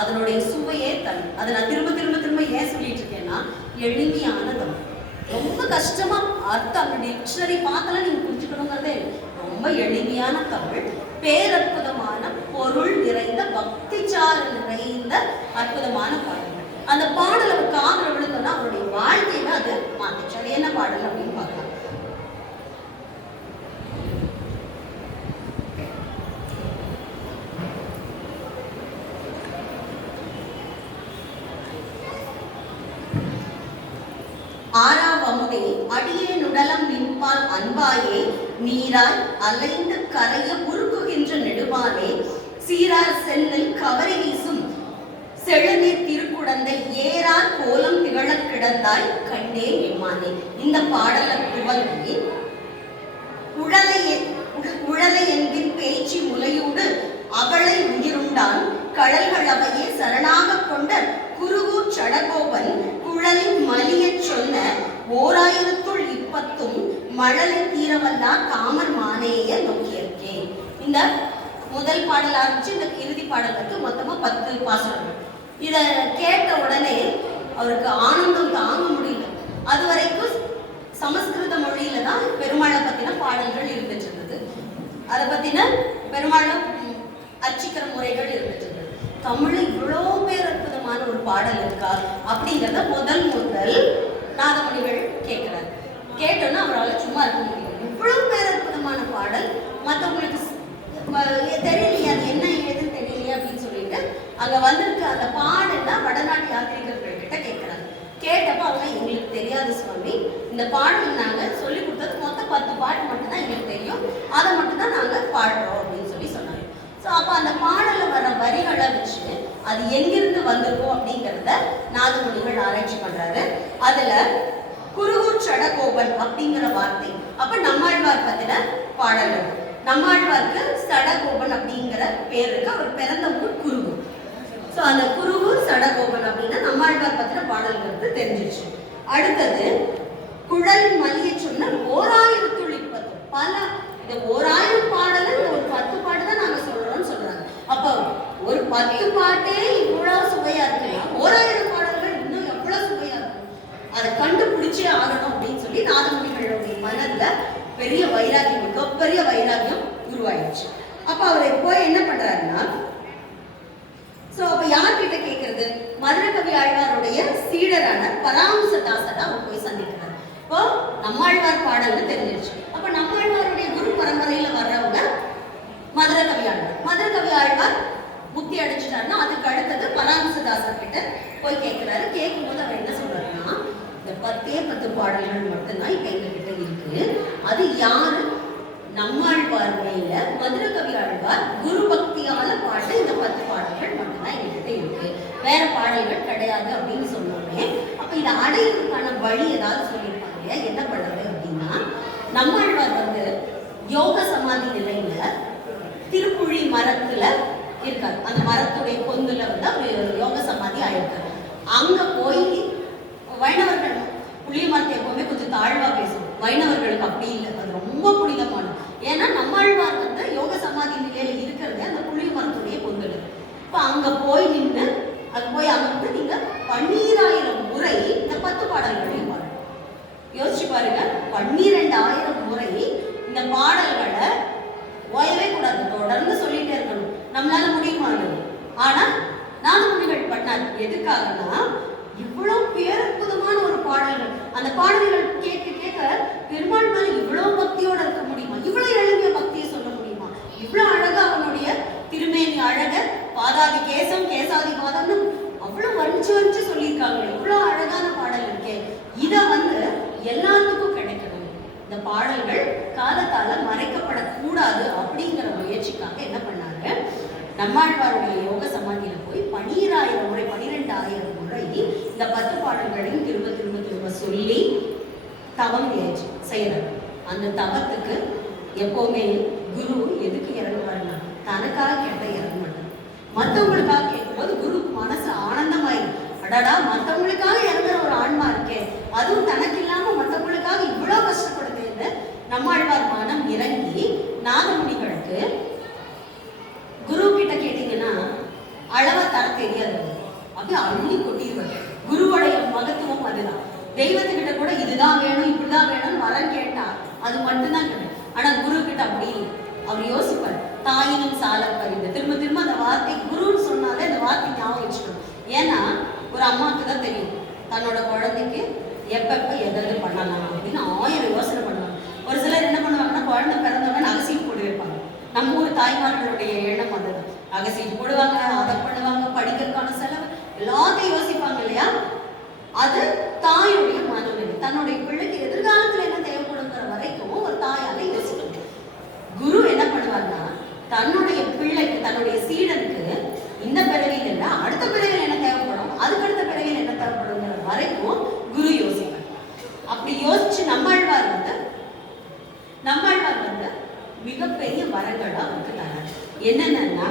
அதனுடைய சுவையே தனி. அதை நான் திரும்ப திரும்ப திரும்ப ஏன் சொல்லிட்டு இருக்கேன்னா, எளிமையான தமிழ். ரொம்ப கஷ்டமா அர்த்தம் டிக்ஷனரி பார்த்தாலும் நீங்க புரிஞ்சுக்கணுங்கிறதே ரொம்ப எளிமையான தமிழ், பேரற்புதமான பொருள் நிறைந்த பக்திச்சார நிறைந்த அற்புதமான பாடல். அந்த பாடல் அவர் காதல விழுந்தோன்னா அவருடைய வாழ்க்கையில அது மாத்திச்சு. அது என்ன பாடல் அப்படின்னு பார்க்கலாம். ஆறாவமுதே அடியே நுடலம் நின்பால் அன்பாயே, நீராய் அலைந்து கரைய உருக்குகின்ற நெடுமாலே, சீரார் செல்லில் கவரி வீசும் செழுநீர் திருக்குடந்தை ஏறார் கோலம் திகழ கிடந்தாய் கண்டே எம்மானே. இந்த பாடலை துவங்கி உழலை என்கின் பேச்சு முலையோடு அகழை உயிருண்டான் கடல்கள் அவையே சரணாக கொண்ட குருகூர் சடகோபன் குழலின் மலியச் சொன்ன 1020 மழலை தீரவல்லா காமர் மானேய நோக்கியிருக்கே. இந்த முதல் பாடல் ஆரம்பிச்சு இந்த இறுதி பாடல் வந்து மொத்தமா 10 பாசுரங்கள். இத கேட்ட உடனே அவருக்கு ஆனந்தம் தாங்க முடியல. அது வரைக்கும் சமஸ்கிருத மொழியில தான் பெருமாளை பத்தின பாடல்கள் இருந்துட்டு இருந்தது, அதை பத்தின பெருமாளை அர்ச்சிக்கிற முறைகள் இருந்துட்டு இருந்தது. தமிழ்ல இவ்வளோ பேர் அற்புதமான ஒரு பாடல் இருக்கா அப்படிங்கிறத முதல் நாதமுனிகள் கேட்கிறார். கேட்டோன்னா அவரால் சும்மா இருக்க முடியும். இவ்வளவு பேர் அற்புதமான பாடல் மற்றவங்களுக்கு தெரியலையே, அது என்ன ஏதுன்னு தெரியலையே அப்படின்னு சொல்லிட்டு அங்க வந்திருக்க அந்த பாடல்னா வடநாட்டு யாத்திரிகர்கள் கிட்ட கேட்கிறாங்க. கேட்டப்ப அவங்க எங்களுக்கு தெரியாது சுவாமி, இந்த பாடல் நாங்க சொல்லி கொடுத்தது மொத்தம் 10 பாட்டு மட்டும்தான் எங்களுக்கு தெரியும், அதை மட்டும்தான் நாங்க பாடுறோம் அப்படின்னு சொல்லி சொன்னாங்க. ஸோ அப்போ அந்த பாடலில் வர வரிகளை வச்சு அது எங்கிருந்து வந்திருக்கும் அப்படிங்கிறத நாதமுனிகள் ஆராய்ச்சி பண்றாரு. அதுல குருகூர் சடகோபன் அப்படிங்கிற வார்த்தை அப்ப நம்மாழ்வார் பத்தின பாடல். நம்மாழ்வாருக்கு சடகோபன் அப்படிங்கிற பேர் இருக்கு, அவர் பிறந்த ஊர் குருகூர். ஸோ அந்த குருகூர் சடகோபன் அப்படின்னா நம்மாழ்வார் பத்தின பாடல்கிறது தெரிஞ்சிச்சு. அடுத்தது குழல் மலிய சொன்ன 1020 பல இந்த 1000 பாடல ஒரு 10 பாட்டு தான் நாங்க சொல்றோம்னு சொல்றாங்க. அப்ப ஒரு 10 பாட்டே இவ்வளவு சுவையா இருக்குன்னா 1000 பாடல்கள் இன்னும் எவ்வளவு சுவையா இருக்கும், அதை கண்டுபிடிச்சே ஆகணும் அப்படின்னு சொல்லி நாதமுனிகளுடைய மனதுல பெரிய வைராகியம், மிகப்பெரிய வைராகியம் உருவாயிடுச்சு. அப்ப அவர் போய் என்ன பண்றாருன்னா, சோ அப்ப யார்கிட்ட கேட்கறது, மதுரை கவி ஆழ்வாருடைய சீடரான பராமசதாசரை அவர் போய் சந்திக்கிறார். இப்போ நம்மாழ்வார் பாடல்னு தெரிஞ்சிருச்சு. அப்ப நம்மாழ்வாருடைய குரு பரம்பரையில வர்றவங்க மதுரை கவி ஆழ்வார். மதுரை கவி ஆழ்வார் முக்தி அடைஞ்சிட்டாருன்னா அதுக்கு அடுத்தது பராமசதாசர் கிட்ட போய் கேட்கிறாரு. கேட்கும்போது அவர் என்ன சொல்றாருன்னா, இந்த 10 பாடல்கள் மட்டும்தான் இப்ப எங்க கிட்ட இருக்கு, அது யாரு நம்மாழ்வார் நம்மாழ்வார் மேல மதுரகவி ஆழ்வார் குரு பக்தியால பாட்டு இந்த 10 பாடல்கள் மட்டும்தான் என்கிட்ட இருக்கு, வேற பாடல்கள் கிடையாது அப்படின்னு சொன்னோமே. அப்ப இதை அடையிறதுக்கான வழி ஏதாவது சொல்லியிருப்பாங்க. என்ன பண்றது அப்படின்னா, நம்மாழ்வார் வந்து யோக சமாதி நிலையில திருப்புழி மரத்துல இருக்காரு. அந்த மரத்துடைய பொந்துல வந்து அவர் யோக சமாதி ஆயிருக்காரு. அங்க போய் வைணவர்கள் புளிய மரத்தை எப்பவுமே கொஞ்சம் தாழ்வா பேசும், வைணவர்களுக்கு அப்படி இல்லை, அது ரொம்ப புனிதமானது. ஏன்னா நம்மாழ்வார் வந்து யோக சமாதி நிலையில இருக்கிறது அந்த புளிய மரத்துடைய பொந்துல. இப்ப அங்க போய் நின்று அது போய் அமர்ந்து நீங்க 12,000 முறை இந்த 10 பாடல்களையும் பாருங்க. யோசிச்சு பாருங்க, 12,000 முறை இந்த பாடல்களை ஓயவே கூடாது, தொடர்ந்து சொல்லிட்டே இருக்கணும். நம்மளால முடியுமா? ஆனா நாதமுனிகள் பண்ணார். எதுக்காகனா, இவ்வளவு பேரற்புதமான ஒரு பாடல்கள், அந்த பாடல்கள் கேட்க கேட்க பெருமாள் மேல இவ்வளவு பக்தியோட இருக்க முடியுமா? இவ்வளவு எளிமைய பக்தியை சொல்ல முடியுமா? இவ்வளவு அழகா அவனுடைய திருமேனி அழக, பாதாதி கேசம் கேசாதி பாதம்னு அவ்வளவு வரிச்சு சொல்லியிருக்காங்க. இவ்வளவு அழகான பாடல் இருக்கே, இத வந்து எல்லாத்துக்கும் கிடைக்கணும். இந்த பாடல்கள் காலத்தால மறைக்கப்படக்கூடாது அப்படிங்கிற முயற்சிக்காக என்ன பண்ணாங்க, நம்மாழ்வாருடைய யோக சமாதியில போய் 12,000 முறை 12,000 முறை இந்த 10 பாடல்களையும் திரும்ப திரும்ப திரும்ப சொல்லி தவம் செய்யறாரு. அந்த தவத்துக்கு எப்பவுமே குரு எதுக்கு இறங்குவாருன்னா, தனக்காக கேட்ட இறங்க மாட்டார், மற்றவங்களுக்காக கேட்கும்போது குருக்கு மனசு ஆனந்தமாயிரும். அடடா, மற்றவங்களுக்காக இறங்குற ஒரு ஆன்மா இருக்கே, அதுவும் தனக்கு இல்லாம மற்றவங்களுக்காக இவ்வளவு கஷ்டப்படுதுன்னு நம்மாழ்வார் மனம் இறங்கி நாதமுனிகளுக்கு குரு கிட்ட கேட்டீங்கன்னா அளவா தர தெரியாது, அப்படியே அள்ளி கொட்டிடுவார். குருவுடைய மகத்துவம் அதுதான். தெய்வத்துக்கிட்ட கூட இதுதான் வேணும் இப்படிதான் வேணும்னு வரன் கேட்டா அது மட்டும்தான் கிடைக்கும். ஆனா குரு கிட்ட அப்படி அவர் யோசிப்பார். தாயினும் சால பறிந்து திரும்ப திரும்ப அந்த வார்த்தை குருன்னு சொன்னாலே அந்த வார்த்தை ஞாபகம் வச்சுக்கணும். ஏன்னா ஒரு அம்மாவுக்கு தான் தெரியும் தன்னோட குழந்தைக்கு எப்பப்ப எதாவது பண்ணலாம் அப்படின்னு 1000 யோசனை பண்ணுவாங்க. ஒரு சிலர் என்ன பண்ணுவாங்கன்னா, குழந்தை பிறந்தவங்க நகைசீட்டு போட்டு வைப்பாங்க. நம்ம ஊர் தாய்மார்களுடைய எண்ணம் வந்தது, நகைசீட்டு போடுவாங்க, அதை பண்ணுவாங்க, படிக்கிறதுக்கான செலவு எல்லாத்தையும் யோசிப்பாங்க இல்லையா? அது தாயுடைய மனநிலை. தன்னுடைய பிள்ளைக்கு எதிர்காலத்துல என்ன தேவைப்படுங்கிற வரைக்கும் ஒரு தாயால யோசிக்கணும். குரு என்ன பண்ணுவாங்கன்னா, தன்னுடைய பிள்ளைக்கு தன்னுடைய சீடனுக்கு இந்த பிறவியில் இல்லை அடுத்த பிறவியில் என்ன தேவைப்படும், அதுக்கடுத்த பிறவியில் என்ன தேவைப்படுங்கிற வரைக்கும் குரு யோசிப்பார். அப்படி யோசிச்சு நம்மாழ்வார் வந்து மிகப்பெரிய வரங்களா அவருக்கு தரார். என்னன்னா,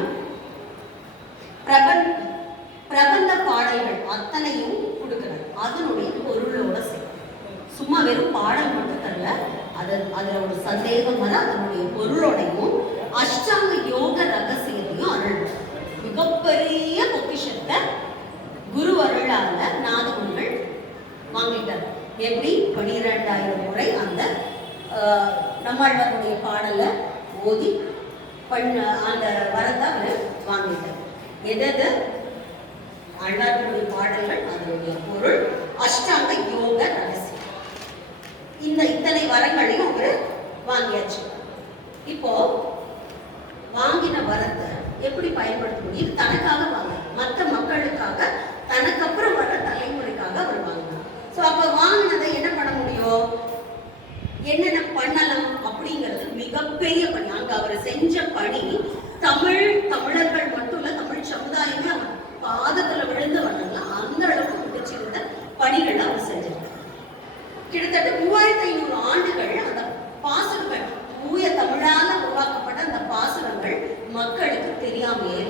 பிரபந்த பாடல்கள் அத்தனையும் கொடுக்கிறார். அதனுடைய பொருளோட சேர்த்து சும்மா வெறும் பாடல் மட்டும் தரல, அதுல ஒரு சந்தேகம் வர அதனுடைய பொருளோடையும் அஷ்டாங்க யோக ரகசியத்தையும் அருள். மிகப்பெரிய பொக்கிஷத்தை குரு அருளால நாதமுனிகள் வாங்கிட்டார். எப்படி 12,000 முறை அந்த நம்மாழ்வாருடைய பாடலை ஓதி அந்த வரத்தை அவர் வாங்கிட்டார். எது ஆழ்வாருடைய பாடல்கள், அதனுடைய பொருள், அஷ்டாங்க யோக ரகசியம், இந்த இத்தனை வரங்களையும் அவர் வாங்கியாச்சு. இப்போ வாங்கின வரத்தை எப்படி பயன்படுத்த முடியும்? தனக்காக வாங்க, மற்ற மக்களுக்காக, தனக்கு அப்புறம் வர தலைமுறைக்காக அவர் வாங்கினார். ஸோ அப்ப வாங்கினதை என்ன பண்ண முடியும், என்னென்ன பண்ணலாம் அப்படிங்கிறது மிகப்பெரிய பணி. அங்க அவர் செஞ்ச பணி தமிழர்கள் மட்டும் இல்ல, தமிழ் சமுதாயமே அவர் பாதத்துல விழுந்து வரலாம், அந்த அளவுக்கு முடிச்சிருந்த பணிகளை அவர் செஞ்சிருக்கார். கிட்டத்தட்ட 3500 ஆண்டுகள் அந்த பாசுரங்கள், தூய தமிழால உருவாக்கப்பட்ட அந்த பாசுரங்கள் மக்களுக்கு தெரியாமையே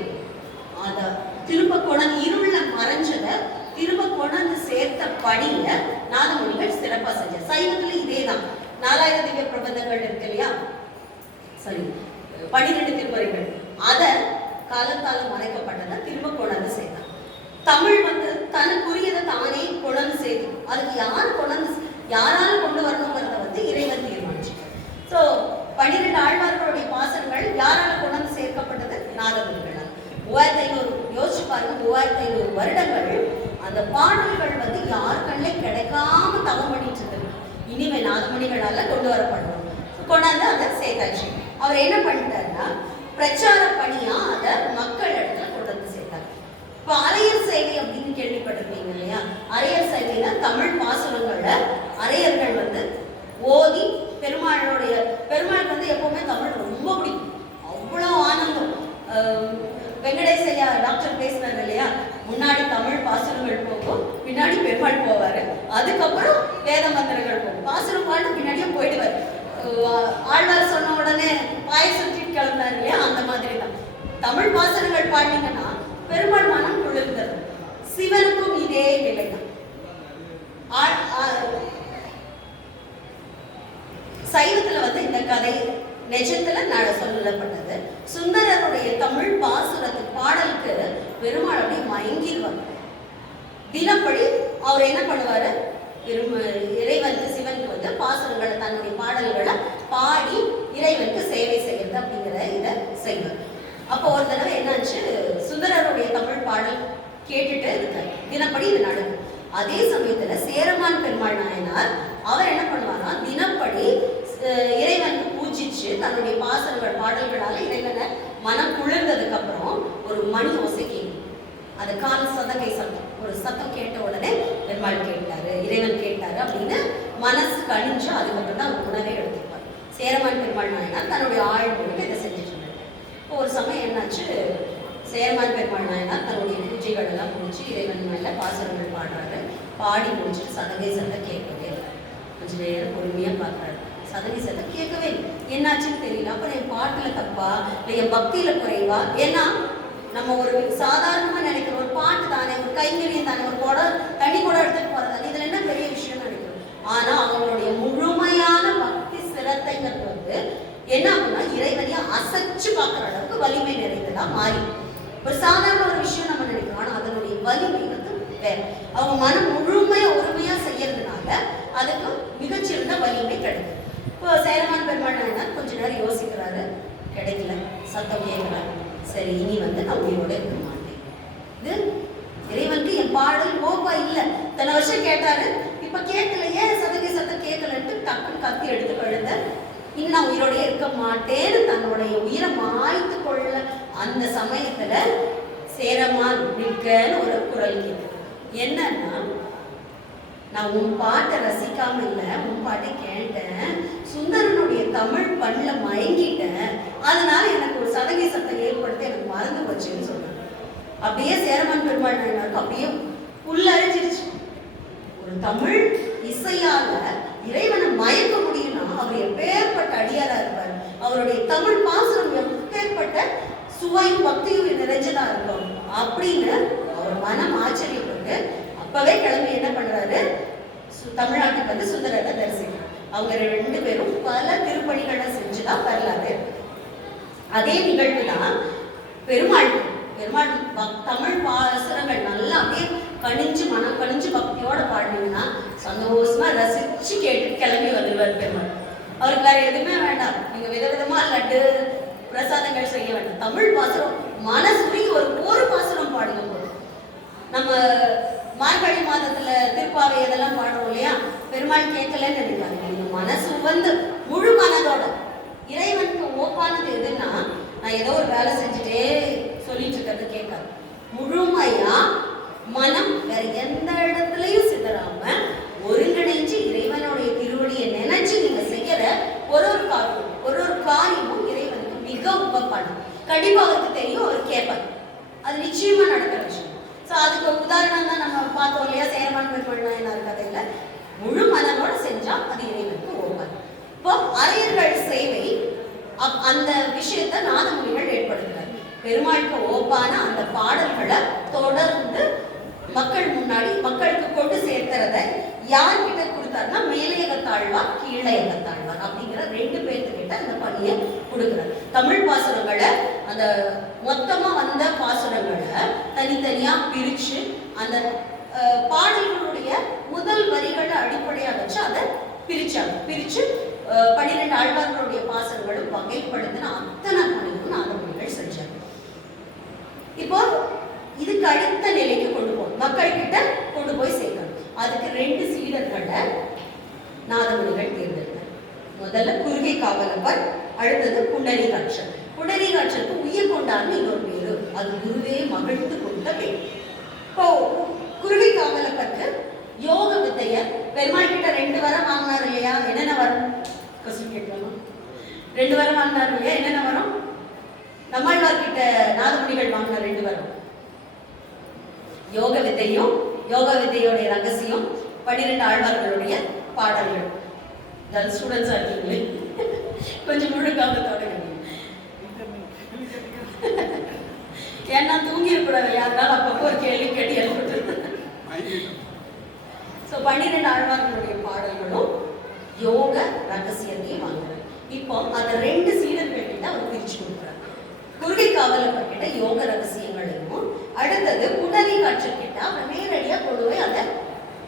அத திரும்ப கொண்டு இருள மறைஞ்சத திரும்ப கொண்டு சேர்த்த பணியில நாதமுனிகள் சிறப்பா செஞ்சார். சைவத்துல இதேதான் 4000 திவ்ய பிரபந்தங்கள் இருக்கு இல்லையா, சரி 12 திருமுறைகள், அத காலத்தால மறைக்கப்பட்டதை திரும்ப கொண்டு சேர்த்தார். தமிழ் வந்து தனக்குரியதை தானே கொண்டு சேர்த்து, அதுக்கு யாரால கொண்டு வரணுங்கிறத வந்து இறைவன் தீர்மானிச்சிட்டார். ஸோ 12 ஆழ்வார்களுடைய பாசனங்கள் யாரால கொண்டு சேர்க்கப்பட்டது? நாதமுனிகள். 3500 யோசிச்சு பாருங்க, 3500 வருடங்கள் அந்த பாடல்கள் வந்து யார் கண்ணே கிடைக்காம தவம் பண்ணிட்டு இருக்கு. இனிமே நாதமுனிகளால கொண்டு வரப்படணும், கொண்டாந்து அதை சேர்த்தாச்சு. அவர் என்ன பண்ணிட்டாருன்னா, பிரச்சார பணியா அதை மக்கள் இடத்துல கொண்டு வந்து சேர்த்தார். இப்போ அரையர் சேவை அப்படின்னு கேள்விப்பட்டிருப்பீங்க இல்லையா? அரையர் சேவைனா தமிழ் பாசுரங்களை அரையர்கள் வந்து ஓதி பெருமாளுக்கு வந்து எப்பவுமே தமிழ் ரொம்ப அதுக்கப்புறம் வேத மந்திரங்கள் போகும். பாசுரம் பாட்டு பின்னாடியே போயிடுவார். ஆழ்வார் சொன்ன உடனே வாய் சுற்றிட்டு கிளம்பினார் இல்லையா, அந்த மாதிரி தான். தமிழ் பாசுரங்கள் பாடினீங்கன்னா பெருமாள் மனம் குளிர்ந்தது. சிவனுக்கும் இதே நிலைதான். சைவத்துல இந்த கதை நிஜத்துல சொல்லப்பட்டது. சுந்தரருடைய தமிழ் பாசுரத்து பாடலுக்கு பெருமாள் அப்படி மயங்கிடுவாங்க. தினப்படி அவர் என்ன பண்ணுவாரு, இறைவனுக்கு சிவனுக்கு பாசுரங்களை தன்னுடைய பாடல்களை பாடி இறைவனுக்கு சேவை செய்யறது அப்படிங்கிற இதை செய்வார். அப்போ ஒரு தடவை என்னாச்சு, சுந்தரருடைய தமிழ் பாடல் கேட்டுட்டு இருக்காரு. தினப்படி இது நடக்கும். அதே சமயத்துல சேரமான் பெருமாள் நாயனார் அவர் என்ன பண்ணுவாரா, தினப்படி இறைவனுக்கு பூஜிச்சு தன்னுடைய பாசல்கள் பாடல்களால இறைவனை மனம் குளிர்ந்ததுக்கு அப்புறம் ஒரு மணி ஓசை கேட்கும். அது கால் சதங்கை சத்தம். ஒரு சத்தம் கேட்ட உடனே பெருமாள் கேட்டாரு, இறைவன் கேட்டாரு அப்படின்னு மனசு கணிஞ்சு அதுக்கப்புறம் தான் உணவே எடுத்துப்பார். சேரமான் பெருமாள் நாயனார் தன்னுடைய ஆழ்மொழிக்கு இதை செஞ்சுட்டு இருந்தாரு. இப்போ ஒரு சமயம் என்னாச்சு, சேரமான் பெருமாள் நாயனார் தன்னுடைய பூஜைகள் எல்லாம் முடிச்சு இறைவன் மேல பாசுரங்கள் பாடுறாரு. பாடி முடிச்சுட்டு சதங்கை சத்தம் கேட்கவே இல்லை. கொஞ்ச நேரம் பொறுமையா பார்க்குறாரு. சதங்கை சத்தம் கேட்கவே இல்லை. என்னாச்சுன்னு தெரியல. அப்புறம் என் பாட்டுல தப்பா இல்லை என் பக்தியில குறைவா? ஏன்னா நம்ம ஒரு சாதாரணமா நினைக்கிற ஒரு பாட்டு தானே, ஒரு கைங்கரியம் தானே, ஒரு குடம் தண்ணி கூட எடுத்துட்டு போறது, இதுல என்ன பெரிய விஷயம் நினைக்கிறோம். ஆனா அவங்களுடைய முழுமையான பக்தி சிரத்தைங்கிறது என்ன ஆகும்னா இறைவனையா அசைச்சு பார்க்குற அளவுக்கு வலிமை நிறைந்ததா மாறி. ஒரு சாதாரண ஒரு விஷயம் நம்ம நினைக்கிறோம், ஆனா அதனுடைய வலிமை வேற. அவங்க மனம் முழுமையா ஒருமையா செய்யறதுனால அதுக்கு மிகச்சிறந்த வலிமை கிடைக்கும். இப்போ சேரமான் பெருமாள் நாயனார் கொஞ்ச நேரம் யோசிக்கிறாரு, கிடைக்கல, சத்தம் கேட்கிறாரு. சரி, இனி நான் உயிரோட இருக்க மாட்டேன். இது இறைவனுக்கு என் பாடல் ஓப்பா இல்லை. இத்தனை வருஷம் கேட்டாரு, இப்ப கேட்கலையே, சதங்கை சத்தம் கேட்கலன்ட்டு டக்குன்னு கத்தி எடுத்து கழுத, இனி நான் உயிரோட இருக்க மாட்டேன்னு தன்னுடைய உயிரை மாய்த்து கொள்ள அந்த சமயத்துல சேரமான் நிற்கன்னு ஒரு குரல் கேட்குது. என்னன்னா, நான் உன் பாட்டை ரசிக்காம இல்லை, உன் பாட்டை கேட்டேன், சுந்தரனுடைய தமிழ் பண்ணல மயங்கிட்டேன், அதனால எனக்கு ஒரு சதங்கை சத்தம் ஏற்படுத்த எனக்கு மறந்து போச்சுன்னு சொல்றேன். அப்படியே சேரமான் பெருமாள் நாயனாருக்கு அப்படியே புல்லரிச்சிருச்சு. ஒரு தமிழ் இசையால இறைவனை மயக்க முடியும்னா அவர் எப்பேற்பட்ட அடியாரா இருப்பார். அவருடைய தமிழ் பாசுரம் எப்பேற்பட்ட சுவையும் பக்தியும் நிறைஞ்சதா இருக்கும் அப்படின்னு அவர் மனம் ஆச்சரியப்பட்டு அப்பவே கிளம்பி என்ன பண்றாரு, தமிழ்நாட்டுக்கு சுந்தரரை தரிசிக்கிறார். அவங்க ரெண்டு பேரும் பல திருப்பணிகளை செஞ்சுதான் வரலாறு. அதே நிகழ்வு தான் பெருமாள் தமிழ் பாசுரங்கள் நல்லா அப்படியே கணிஞ்சு மனம் கணிஞ்சு பக்தியோட பாடினீங்கன்னா சந்தோஷமா ரசிச்சு கேட்டு கிளம்பி வந்துடுவார் பெருமாள். அவருக்கு வேற எதுவுமே வேண்டாம். நீங்க விதவிதமா லட்டு பிரசாதங்கள் செய்ய வேண்டாம். தமிழ் பாசுரம் மனசுரி ஒரு பாசுரம் பாடுங்க போதும். நம்ம மார்கழி மாதத்துல திருப்பாவை இதெல்லாம் பாடுறோம் இல்லையா, பெருமாள் கேட்கலன்னு நினைப்பாங்க. நீங்க மனசு முழு மனதோட இறைவனுக்கு ஓப்பானது எதுன்னா, நான் ஏதோ ஒரு வேலை செஞ்சுட்டே சொல்லிட்டு இருக்கிறது கேட்காது. முழுமையா மனம் வேற எந்த இடத்துலயும் சிதறாம ஒருங்கிணைஞ்சு இறைவனுடைய திருவடியை நினைச்சு நீங்க செய்யற ஒரு காரியமும் இறைவனுக்கு மிக உபப்பாடும். கண்டிப்பா அவருக்கு தெரியும், அவர் கேட்பார். அது நிச்சயமா நடக்கிற விஷயம். அதுக்கு உதாரணம் தான் நம்ம பார்த்தோம் இல்லையா, சேரமான் பெருமாள் நாயனார் கதையில முழு மனதோட செஞ்சா அது இறைவனுக்கு ஓப்பன். இப்போ அரையர்கள் சேவை அந்த விஷயத்தை நாதமுனிகள் ஏற்படுத்துறார். பெருமாளுக்கு ஓப்பான அந்த பாடல்களை தொடர்ந்து மக்கள் முன்னாடி மக்களுக்கு கொண்டு சேர்க்கிறத யார்கிட்ட கொடுத்தாருன்னா மேலையகத்தாழ்வார் கீழையகத்தாழ்வார் அப்படிங்கிற ரெண்டு பேர்த்துக்கிட்ட அந்த பணியை கொடுக்குறார். தமிழ் பாசுரங்களை அந்த மொத்தமா வந்த பாசுரங்களை தனித்தனியா பிரிச்சு அந்த பாடல்களுடைய முதல் வரிகளை அடிப்படையாக வச்சு அதை பிரிச்சு 12 ஆழ்வார்களுடைய பாசுரங்களும் வகைப்படுத்தின அத்தனை பணியும் நாதமுனிகள் செஞ்சாங்க. இப்போ இதுக்கு அடுத்த நிலைக்கு கொண்டு போகணும், மக்கள் கிட்ட கொண்டு போய் சேர்க்கணும். அதுக்கு 2 சீடர்களை நாதமுனிகள் தேர்ந்தெடுத்தார். முதல்ல குறுகை காவலப்பர், அடுத்தது புண்டரீகாட்சர். புண்டரீகாட்சருக்கு உயிர் கொண்டார்னு இன்னொரு பேரு, அது குருவே மகிழ்ந்து கொண்ட பேர். இப்போ குறுகை காவலப்பருக்கு யோக வித்தைய பெருமாள் கிட்ட 2 வரம் வாங்கினார் இல்லையா, என்னென்ன வரும் கேட்கலாம். 2 வரம் வாங்கினார் இல்லையா, என்னென்ன வரும்? நம்மாழ்வார் கிட்ட நாதமுனிகள் வாங்கின 2 வரம், யோக வித்தையும் யோக வித்தையோடைய ரகசியம் 12 ஆழ்வார்களுடைய பாடல்கள். ஸ்டூடெண்ட்ஸா இருக்கீங்களே, கொஞ்சம் முழுக்காக தொடங்க. ஏன்னா தூங்கி இருக்கக்கூடாது, யாருனாலும் அப்பப்போ ஒரு கேள்வி கேட்டு எழுப்பிட்டு. ஸோ 12 ஆழ்வார்களுடைய பாடல்களும் யோக ரகசியத்தையும் வாங்குறாரு. இப்போ அதை 2 சீடர்கள் கிட்ட அவர் பிரிச்சு கொடுக்குறாரு. குருடி காவலர் கிட்ட யோக ரகசியங்களையும், அடுத்தது புனரி காற்றல் கிட்ட அவர் நேரடியா கொண்டு போய் அதை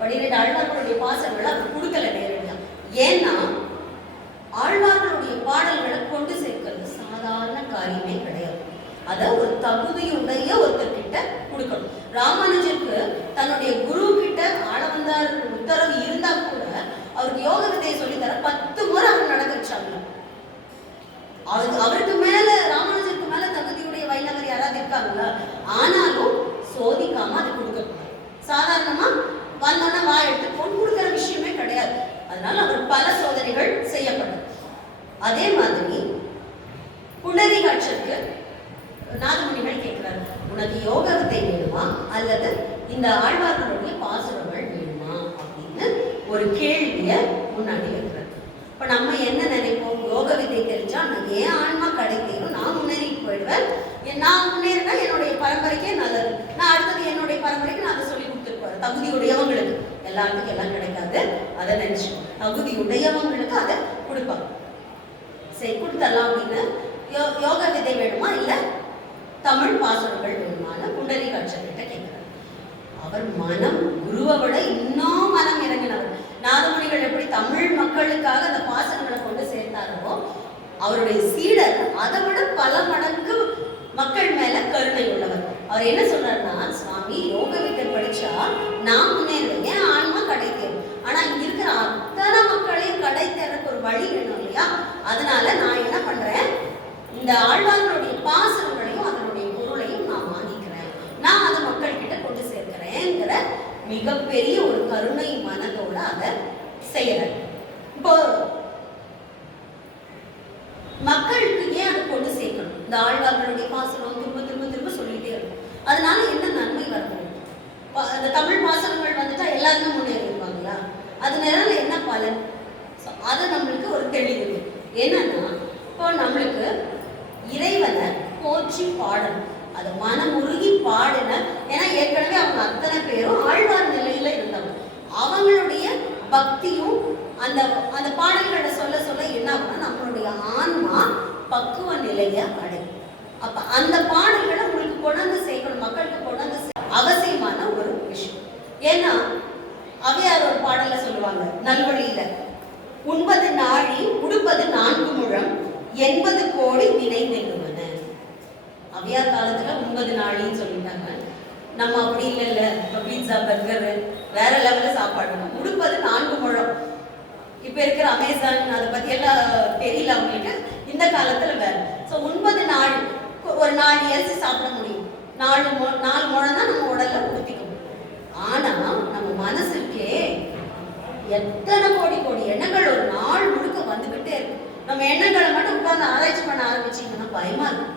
12 ஆழ்வார்களுடைய பாசங்களை அவர் கொடுக்கல நேரடியா. ஏன்னா ஆழ்வார்களுடைய பாடல்களை கொண்டு சேர்க்கிறது சாதாரண காரியமே கிடையாது. அதை ஒரு தகுதியுடைய ஒருத்தர்கிட்ட கொடுக்கணும். ராமானுஜருக்கு தன்னுடைய குரு கிட்ட ஆளவந்தார் உத்தரவு இருந்தா கூட அவருக்கு யோக வித்தையை சொல்லித்தர 10 முறை அவர் நடக்க வச்சாங்க. அவருக்கு மேல, ராமானுஜருக்கு மேல தகுதியுடைய வைணவர் யாராவது இருக்காங்களா? ஆனாலும் சோதிக்காம அதை கொடுக்கக்கூடாது. சாதாரணமா வந்தோன்னா வா எடுத்து பொன் கொடுக்குற விஷயமே கிடையாது. அதனால அவர் பல சோதனைகள் செய்யப்படும். அதே மாதிரி புனரி காட்சிக்கு நாதமுனிகள் கேட்கிறார், உனக்கு யோக வித்தை வேணுமா அல்லது இந்த ஆழ்வார்களுடைய பாசுரங்கள் வேணுமா அப்படின்னு ஒரு கேள்விய முன்னாடி வைக்கிறார். இப்ப நம்ம என்ன நினைப்போம், யோக வித்தை தெரிஞ்சா நான் ஏன் ஆன்மா கிடைத்தேனும், நான் முன்னேறி போயிடுவேன், நான் முன்னேறினா என்னுடைய பரம்பரைக்கே நல்லது, நான் அடுத்தது என்னுடைய பரம்பரைக்கு நான் அதை சொல்லி கொடுத்துருப்பாரு. தகுதி உடையவங்களுக்கு, எல்லாருக்கும் எல்லாம் கிடைக்காது, அதை நினைச்சு தகுதி உடையவங்களுக்கு அதை கொடுப்பாங்க. சரி கொடுத்தரலாம் அப்படின்னு யோக விதை வேணுமா இல்ல தமிழ் பாசுரங்கள் வேணுமான புண்டரி காட்சிகிட்ட கேட்கிறார். அவர் மனம் குருவை விட இன்னும் மனம் இறங்கினவர். நாதமுனிகள் எப்படி தமிழ் மக்களுக்காக அந்த பாசனங்களை கொண்டு சேர்த்தாரோ, அவருடைய சீடர் அதை விட பல மடங்கு மக்கள் மேல கருணை உள்ளவர். அவர் என்ன சொல்றாருன்னா, சுவாமி யோக வித்தை படிச்சா நான் முன்னேறுவேன், ஏன் ஆன்மா கடை தேரும், ஆனா இங்க இருக்கிற அத்தனை மக்களையும் கடை தேர்றதுக்கு ஒரு வழி வேணும் இல்லையா? அதனால நான் என்ன பண்றேன், இந்த ஆழ்வார்களுடைய பாசனங்களையும் அதனுடைய பொருளையும் நான் வாங்கிக்கிறேன், நான் அதை மக்கள் கிட்ட கொண்டு சேர்க்கிறேங்கிற மிகப்பெரிய ஒரு கருணை மனதோட அதை செய்யறேன். இப்போ மக்களுக்கு ஏன் அதை கொண்டு சேர்க்கணும்? இந்த ஆழ்வார்களுடைய பாசனம் திரும்ப திரும்ப திரும்ப சொல்லிட்டே இருக்கும். அதனால என்ன நன்மை வரணும்? அந்த தமிழ் பாசனங்கள் வந்துட்டா எல்லாருமே முன்னேறிடுவாங்களா? அதனால என்ன பலன்? அது நம்மளுக்கு ஒரு தெளிவு. என்னன்னா, இப்போ நம்மளுக்கு இறைவனை போற்றி பாடணும், அதை மனமுருகி பாடின. ஏன்னா ஏற்கனவே அவங்க அத்தனை பேரும் ஆழ்வார் நிலையில இருந்தவங்க. அவங்களுடைய பக்தியும் அந்த அந்த பாடல்களை சொல்ல சொல்ல என்ன ஆகும்னா நம்மளுடைய ஆன்மா பக்குவ நிலையை அடையும். அப்ப அந்த பாடல்களை உங்களுக்கு கொண்டாந்து சேர்க்கணும், மக்களுக்கு கொண்டாந்து அவசியமான ஒரு விஷயம். ஏன்னா அவையார் ஒரு பாடல சொல்லுவாங்க நல்வழியில, உண்பது நாழி உடுப்பது 4 முழம் 80 கோடி நினைந்தென்னுவன. அவையார் காலத்துல 9 நாழின்னு சொல்லிட்டாங்க. நம்ம அப்படி இல்லைல்ல, இப்போ பீட்சா பர்கரு வேற லெவல்ல சாப்பாடு. உடுப்பது 4 முழம். இப்ப இருக்கிற அமேசான் அதை பத்தி எல்லாம் தெரியல அவங்களுக்கு, இந்த காலத்துல வேற. ஸோ 9 நாள் ஒரு 4 அரிசி சாப்பிட முடியும், 4 முழம் தான் நம்ம உடல்ல உடுத்திக்கணும். ஆனா நம்ம மனசுக்கே எத்தனை கோடி கோடி எண்ணங்கள் ஒரு நாள் முழுக்க வந்துகிட்டே இருக்கு. நம்ம எண்ணங்களை மட்டும் உட்கார்ந்து ஆராய்ச்சி பண்ண ஆரம்பிச்சீங்கன்னா பயமா இருக்கு.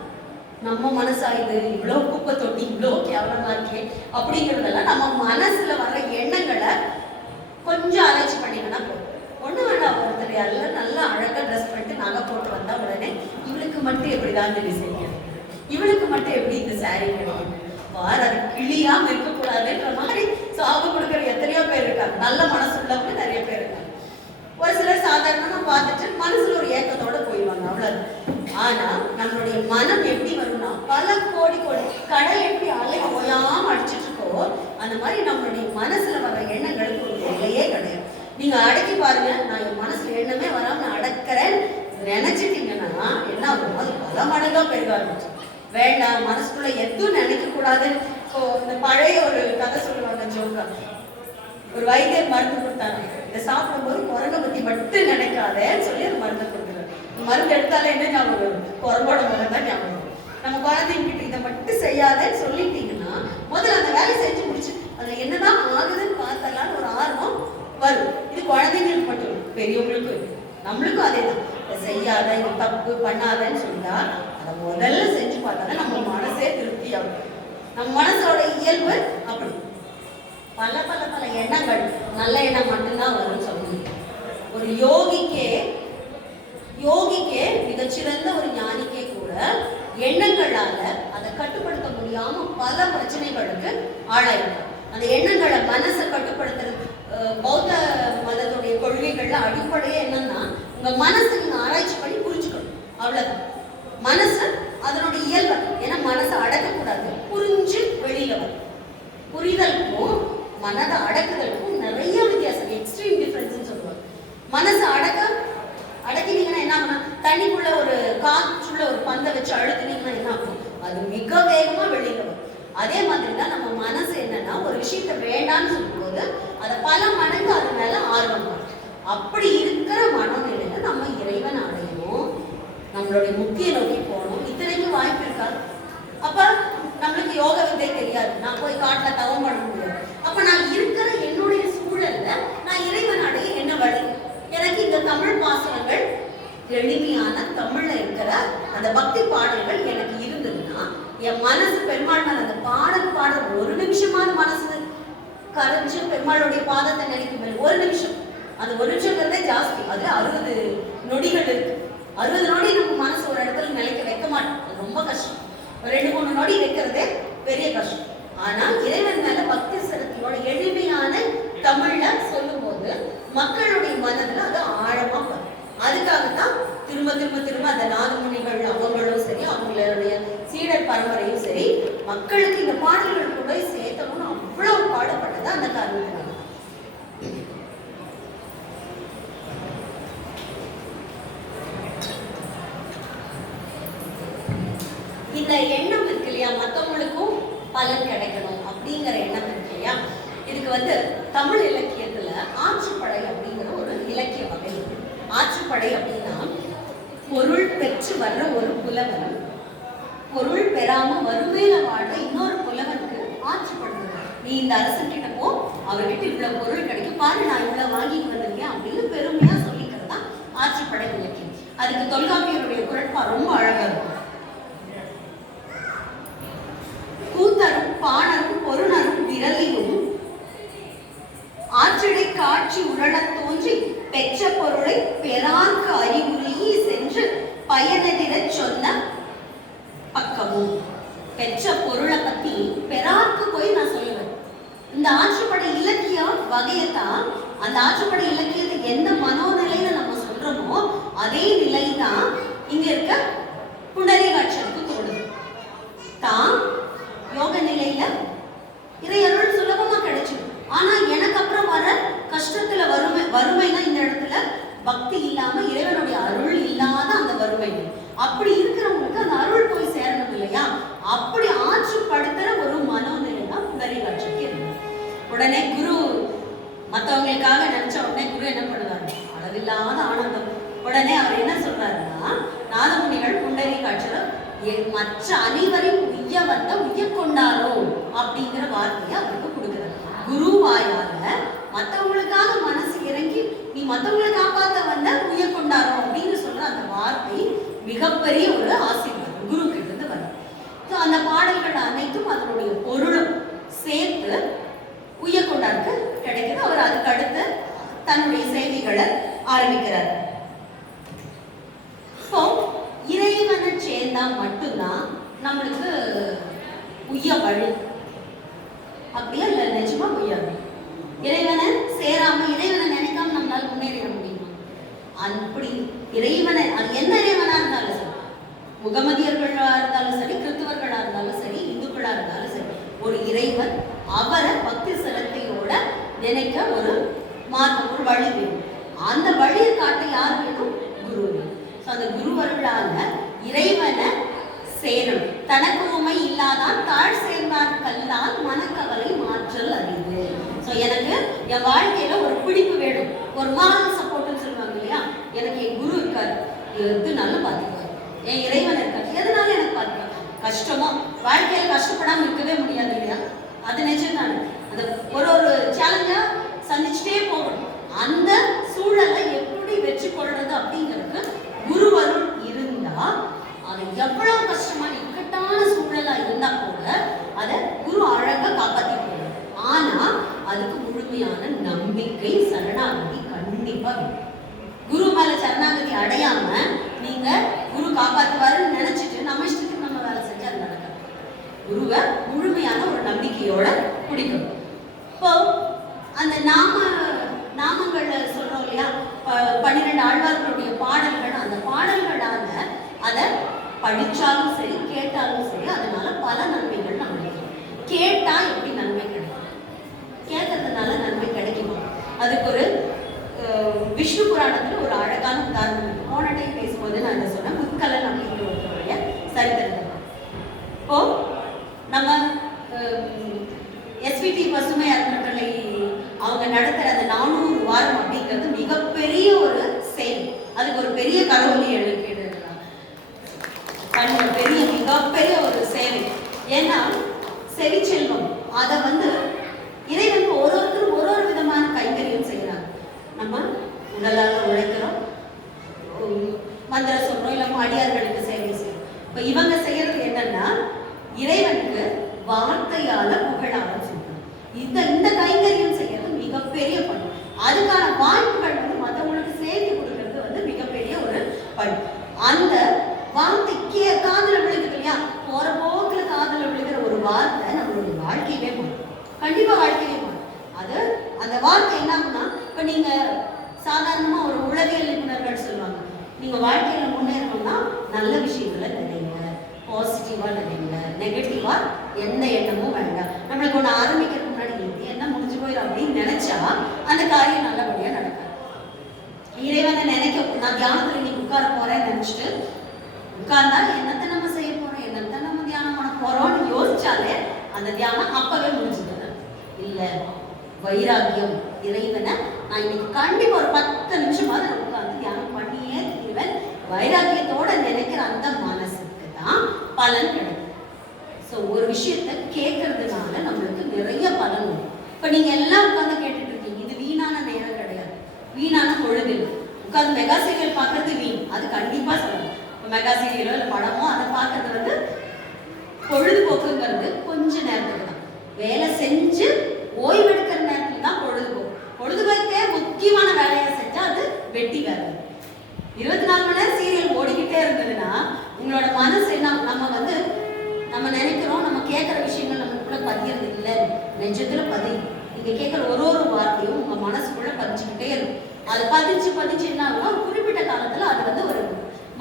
நம்ம மனசா இது இவ்வளவு குப்பை தொட்டி, இவ்வளவு கேவலமா இருக்கே அப்படிங்கிறதெல்லாம் நம்ம மனசுல வர்ற எண்ணங்களை கொஞ்சம் ஆராய்ச்சி பண்ணீங்கன்னா போதும். ஒண்ணு வேண்டாம், ஒருத்தர் எல்லாம் நல்லா அழகா ட்ரெஸ் பண்ணிட்டு நகை போட்டு வந்தா உடனே இவளுக்கு மட்டும் எப்படிதான் இந்த டிசைன் கிடைக்கும், இவளுக்கு மட்டும் எப்படி இந்த சாரீ கிடைக்கும், வார அது கிளியாம இருக்கக்கூடாதுன்ற மாதிரி சாபு கொடுக்குற எத்தனையோ பேர் இருக்காங்க. நல்ல மனசு உள்ளவங்க நிறைய பேர் இருக்காங்க. ஒரு சிலர் சாதாரணமா பார்த்துட்டு மனசுல ஒரு ஏக்கத்தோட போயிடுவாங்க, அவ்வளவு. ஆனா நம்மளுடைய மனம் எப்படி வரும்னா, பல கோடி கோடி கடல் எப்படி அலை ஓயாம அடிச்சுட்டு இருக்கோ அந்த மாதிரி நம்மளுடைய மனசுல வர்ற எண்ணங்களுக்கு ஒரு எல்லையே கிடையாது. நீங்க அடக்கி பாருங்க, நான் என் மனசுல எண்ணமே வராம நான் அடக்கிறேன் நினைச்சிட்டீங்கன்னா என்ன ஆகும், அது பல மடங்கா பெருக ஆரம்பிச்சு. வேண்டாம், மனசுக்குள்ள எதுவும் நினைக்க கூடாது. இப்போ இந்த பழைய ஒரு கதை சொல்லுவாங்க, ஜோக்கா. ஒரு வைத்தியர் மருந்து கொடுத்தாங்க, இதை சாப்பிடும்போது குரங்கை பத்தி மட்டும் நினைக்காதேன்னு சொல்லி அந்த மருந்து கொடுக்குறாரு. மருந்து எடுத்தாலே என்ன ஞாபகம் வரும், குரங்கோட முகம் தான் ஞாபகம் வரும். நம்ம குழந்தைங்கிட்ட இதை மட்டும் செய்யாதேன்னு சொல்லிட்டீங்கன்னா முதல்ல அந்த வேலையை செஞ்சு முடிச்சு அதுல என்னதான் ஆகுதுன்னு பார்த்தலான்னு ஒரு ஆர்வம் வரும். இது குழந்தைங்களுக்கு மட்டும், பெரியவங்களுக்கும் நம்மளுக்கும் அதே தான். இதை செய்யாத, இது தப்பு பண்ணாதன்னு சொல்லிட்டா அதை முதல்ல செஞ்சு பார்த்தாதான் நம்ம மனசே திருப்தி ஆகும். நம்ம மனசோட இயல்பு அப்படி பல பல பல எண்ணங்கள், நல்ல எண்ணம் மட்டும்தான் வரும்னு சொல்லுங்க. ஒரு யோகிக்கே மிகச்சிறந்த ஒரு ஞானிக்கே கூட எண்ணங்களால அதை கட்டுப்படுத்த முடியாம பல பிரச்சனைகளுக்கு ஆளாயிருக்கும். அந்த எண்ணங்களை மனசை கட்டுப்படுத்துறது பௌத்த மதத்துடைய கொள்கைகள்ல அடிப்படையே என்னன்னா, உங்க மனசை நீங்க ஆராய்ச்சி பண்ணி புரிஞ்சுக்கணும், அவ்வளவுதான். மனசு அதனுடைய இயல்பு, ஏன்னா மனசை அடக்கக்கூடாது, புரிஞ்சு வெளியில வரும். புரிதலுக்கும் மனதை அடக்குதலுக்கும் நிறைய வித்தியாசம், எக்ஸ்ட்ரீம் டிஃபரன்ஸ் சொல்லுவாங்க. மனசை அடக்கினீங்கன்னா என்ன ஆகும்? தண்ணிக்குள்ள ஒரு காற்றுள்ள ஒரு பந்தை வச்சு அழுத்தினீங்கன்னா என்ன ஆகும்? அது மிக வேகமா வெளியில வரும். அதே மாதிரி தான் நம்ம மனசு என்னன்னா, ஒரு விஷயத்த வேண்டான்னு சொல்லும்போது அதை பல மடங்கு அது மேல ஆர்வம் வரும். அப்படி இருக்கிற மனநிலையில நம்ம இறைவன் அடையணும், நம்மளுடைய முக்கிய நோக்கி போகணும். இத்தனைக்கும் வாய்ப்பு இருக்காது. அப்ப நம்மளுக்கு யோக வித்தை தெரியாது, நான் போய் காட்டுல தவம் பண்ண முடியாது. அப்ப நான் இருக்கிற என்னுடைய சூழல்ல நான் இறைவன் அடைய என்ன வழி? எனக்கு இந்த தமிழ் பாசனங்கள், எளிமையான தமிழ்ல இருக்கிற அந்த பக்தி பாடல்கள் எனக்கு இருந்ததுன்னா, என் மனசு பெருமாள் அந்த பாடல் ஒரு நிமிஷமான மனசு கரைஞ்சு பெருமாளுடைய பாதத்தை நினைக்கும். ஒரு நிமிஷம், அது ஒரு நிமிஷங்கிறதே ஜாஸ்தி. அதுல 60 நொடிகள் இருக்கு. 60 நொடி நம்ம மனசு ஒரு இடத்துல நிலைக்க வைக்க மாட்டோம், அது ரொம்ப கஷ்டம். 2-3 நொடி வைக்கிறதே பெரிய கஷ்டம். ஆனா இறைவன் மேல பக்தி சிரத்தையோட எளிமையான தமிழ்ல சொல்லும் போது மக்களுடைய மனதுல அது ஆழமா வரும். அதுக்காகத்தான் திரும்ப திரும்ப திரும்ப அந்த நாதமுனிகள் அவங்களும் சரி, அவங்களுடைய சீடர் பரம்பரையும் சரி, மக்களுக்கு இந்த பாடல்கள் கூட சேர்த்தணும்னு அவ்வளவு பாடுபட்டது அந்த காரணத்தினால. இந்த எண்ணம் இருக்கு இல்லையா, மற்றவங்களுக்கும் பலன் கிடைக்கணும் அப்படிங்கிற எண்ணம் இருக்கு இல்லையா, இதுக்கு தமிழ் இலக்கியத்துல ஆற்றுப்படை அப்படிங்கிற ஒரு இலக்கிய வகை. ஆற்றுப்படை அப்படின்னா, பொருள் பெற்று வர்ற ஒரு புலவன் பொருள் பெறாம வறுமையில வாழ்ற இன்னொரு புலவனுக்கு ஆற்றுப்படுறது. நீ இந்த அரசன் கிட்ட போ, அவர்கிட்ட இவ்வளவு பொருள் கிடைக்கும் பாரு, நான் இவ்வளவு வாங்கிட்டு வந்திருக்கேன் அப்படின்னு பெருமையா சொல்லிக்கிறது தான் ஆற்றுப்படை இலக்கியம். அதுக்கு தொல்காப்பியருடைய குரட்பா ரொம்ப அழகா இருக்கும். கூத்தரும் பாணரும் பொருணரும் விரலிலும் ஆற்றிடை காட்சி உடனத் தோன்றி பெற்ற பொருளை பெறார்க்கு அறிவுறுகி சென்று பயனெதிர சொன்ன பக்கமும். பெற்ற பொருளை பத்தி பெறார்க்கு போய் நான் சொல்லுவேன். இந்த ஆற்றுப்படை இலக்கிய வகையத்தான், அந்த ஆற்றுப்படை இலக்கியத்தை எந்த மனோநிலையில நம்ம சொல்றோமோ அதே நிலைதான் இங்க இருக்க புண்டரீகாட்சனுக்கு தோணுது. தான் யோக நிலையில இறையருள் சுலபமா கிடைச்சிடும். ஆனா எனக்கு அப்புறம் வர கஷ்டத்துல வறுமைனா இந்த இடத்துல பக்தி இல்லாம இறைவனுடைய அருள் இல்லாத அந்த வறுமை. அப்படி இருக்கிறவங்களுக்கு அந்த அருள் போய் சேரணும் இல்லையா, அப்படி ஆற்றுப்படுத்துற ஒரு மனோநிலை தான் புண்டரீகாட்சிக்கு இருந்தது. உடனே குரு மற்றவங்களுக்காக நினைச்ச உடனே குரு என்ன பண்ணுவாரு? அளவில்லாத ஆனந்தம். உடனே அவர் என்ன சொல்றாருன்னா, நாதமுனிகள் புண்டரீகாட்சர் மற்ற அனைவரையும் உய்ய கொண்டாரோ அப்படிங்கிற வார்த்தையை அவருக்கு கொடுக்குறாரு. குருவாயால மற்றவங்களுக்காக மனசு இறங்கி நீ மற்றவங்களை காப்பாற்ற வந்த உய்ய கொண்டாரோ அப்படின்னு சொல்ற அந்த வார்த்தை மிகப்பெரிய ஒரு ஆசீர்வாதம் குரு கிட்ட இருந்து வரும். அந்த பாடல்கள் அனைத்தும் அதனுடைய பொருளும் சேர்த்து உய்ய கொண்டாருக்கு கிடைக்குது. அவர் அதுக்கு அடுத்து தன்னுடைய செய்திகளை ஆரம்பிக்கிறார். இப்போ இறைவனை சேர்ந்தா மட்டும்தான் நம்மளுக்கு உய்ய வழி அப்படியே இல்லை, நிஜமா உய்யாது. இறைவனை சேராம இறைவனை நினைக்காம நம்மளால முன்னேறிட முடியுமா? அப்படி இறைவனை, அது எந்த இறைவனா இருந்தாலும் சரி, முகமதியர்களா இருந்தாலும் சரி, கிறிஸ்துவர்களா இருந்தாலும் சரி, இந்துக்களா இருந்தாலும் சரி, ஒரு இறைவன் அவரை பக்தி சிரத்தையோட நினைக்க ஒரு மார்க்கம், ஒரு வழி வேணும். அந்த வழியை காட்ட யார் வேணும்? குரு வேணும். அந்த குருவர்களால இறைவனை சேரும். தனக்கு உமை இல்லாதான் தாழ் சேர்ந்தார் கல்லால் மனக்கவலை மாற்றல் அறிவு. எனக்கு என் வாழ்க்கையில ஒரு பிடிப்பு வேணும், ஒரு மாரல் சப்போர்ட்னு சொல்லுவாங்க இல்லையா, எனக்கு என் குரு இருக்காரு, எதுனால பாத்துக்குவாரு, என் இறைவன் இருக்காரு, எதனால எனக்கு பாத்துக்குவாரு. கஷ்டமோ வாழ்க்கையில கஷ்டப்படாம இருக்கவே முடியாது இல்லையா, அது நிஜம்தானே. அந்த ஒரு சேலஞ்சா சந்திச்சுட்டே போகணும். அந்த சூழலை எப்படி வெற்றி கொள்றது அப்படிங்கிறது குருவருள் இருந்தா, அது எவ்வளவு கஷ்டமான இக்கட்டான சூழலா இருந்தா கூட அதை குரு அழகா காப்பாத்திட்டு. ஆனா அது படிச்சாலும் சரி கேட்டாலும் சரி அதனால பல நன்மைகள் நம்மளுக்கு. கேட்டா எப்படி நன்மை கிடைக்கும்? கேட்கறதுனால நன்மை கிடைக்குமா? அதுக்கு ஒரு விஷ்ணு புராணத்துல ஒரு அழகான உதாரணம் இருக்கு. போன டைம் பேசும்போது நான் அதை சொன்னேன், முத்கலன் அப்படிங்கிற ஒருத்தருடைய சரித்திரத்தை. இப்போ நம்ம எஸ்விடி பசுமை அறக்கட்டளை அவங்க நடத்துற அந்த 400 வாரம் அப்படிங்கிறது மிகப்பெரிய ஒரு செயல். அதுக்கு ஒரு பெரிய கடவுளை பெரிய மிகப்பெரிய ஒரு சேவை. ஏன்னா செவிச்செல்வம் அதை இறைவனுக்கு ஒருத்தரும் ஒரு விதமான கைங்கரியம் செய்யறாங்க. நம்ம உடலால உழைக்கிறோம், மந்திர சொல்றோம், இல்ல அடியார்களுக்கு சேவை செய்யறோம். இப்ப இவங்க செய்யறது என்னன்னா இறைவனுக்கு வார்த்தையால புகழால சொல்றோம். இந்த கைங்கரியம் செய்யறது மிகப்பெரிய பணி. அதுக்கான வாய்ப்புகள் மற்றவங்களுக்கு சேர்த்து கொடுக்கறது மிகப்பெரிய ஒரு பணி. அந்த வார்த்தை காதுல விழுகுது இல்லையா, போற போக்குல காதுல விழுகிற ஒரு வார்த்தை நம்மளுடைய வாழ்க்கையவே மாறும். கண்டிப்பா வாழ்க்கையே மாறும். அது அந்த வார்த்தை என்ன ஆகும்னா, இப்ப நீங்க சாதாரணமா ஒரு உளவியல் நிபுணர்கள் சொல்லுவாங்க, நீங்க வாழ்க்கையில முன்னேறணும்னா நல்ல விஷயங்களை நினைங்க, பாசிட்டிவா நினைங்க, நெகட்டிவா எந்த எண்ணமும் வேண்டாம். நம்மளுக்கு ஒண்ணு ஆரம்பிக்கிறதுக்கு முன்னாடி என்ன முடிஞ்சு போயிடும் அப்படின்னு நினைச்சா அந்த காரியம் நல்லபடியா நடக்கும். இறைவனை நினைக்க, நான் தியானத்துல நீ உட்கார போறேன்னு நினைச்சிட்டு உட்கார்ந்தா என்னத்தை நம்ம செய்ய போறோம், என்னத்தை நம்ம தியானம் பண்ண போறோம்னு யோசிச்சாலே அந்த தியானம் அப்பவே முடிஞ்சுது. இல்ல வைராக்கியம், இறைவனை நான் இன்னைக்கு கண்டிப்பா ஒரு 10 நிமிஷமாவது நான் உட்கார்ந்து தியானம் பண்ணியே தீர்வேன், வைராக்கியத்தோட நினைக்கிற அந்த மனசுக்கு தான் பலன் கிடைக்கும். ஸோ ஒரு விஷயத்த கேட்கறதுனால நம்மளுக்கு நிறைய பலன் வரும். இப்ப நீங்க எல்லாம் உட்கார்ந்து கேட்டுட்டு இருக்கீங்க, இது வீணான நேரம் கிடையாது, வீணான பொழுது. உட்கார்ந்து மெகா சீரியல் பார்க்கறது வீண், அது கண்டிப்பா சொல்லணும். மெகா சீரியலோ இல்லை படமோ அதை பார்க்கறது பொழுதுபோக்குங்கிறது கொஞ்ச நேரத்துக்கு தான். வேலை செஞ்சு ஓய்வெடுக்கிற நேரத்துல தான் பொழுதுபோக்கு. பொழுதுபோக்கே முக்கியமான வேலையை செஞ்சா அது வெட்டி வேலை. 24 மணி நேரம் சீரியல் ஓடிக்கிட்டே இருந்ததுன்னா உங்களோட மனசு என்ன, நம்ம நினைக்கிறோம், நம்ம கேட்கிற விஷயங்கள் நமக்குள்ள பதியறது இல்லை, நெஜத்துல பதியும். நீங்க கேட்கிற ஒரு வார்த்தையும் உங்க மனசுக்குள்ள பதிச்சுக்கிட்டே இருக்கும். அது பதிச்சு என்ன ஆகும்னா குறிப்பிட்ட காலத்துல அது ஒரு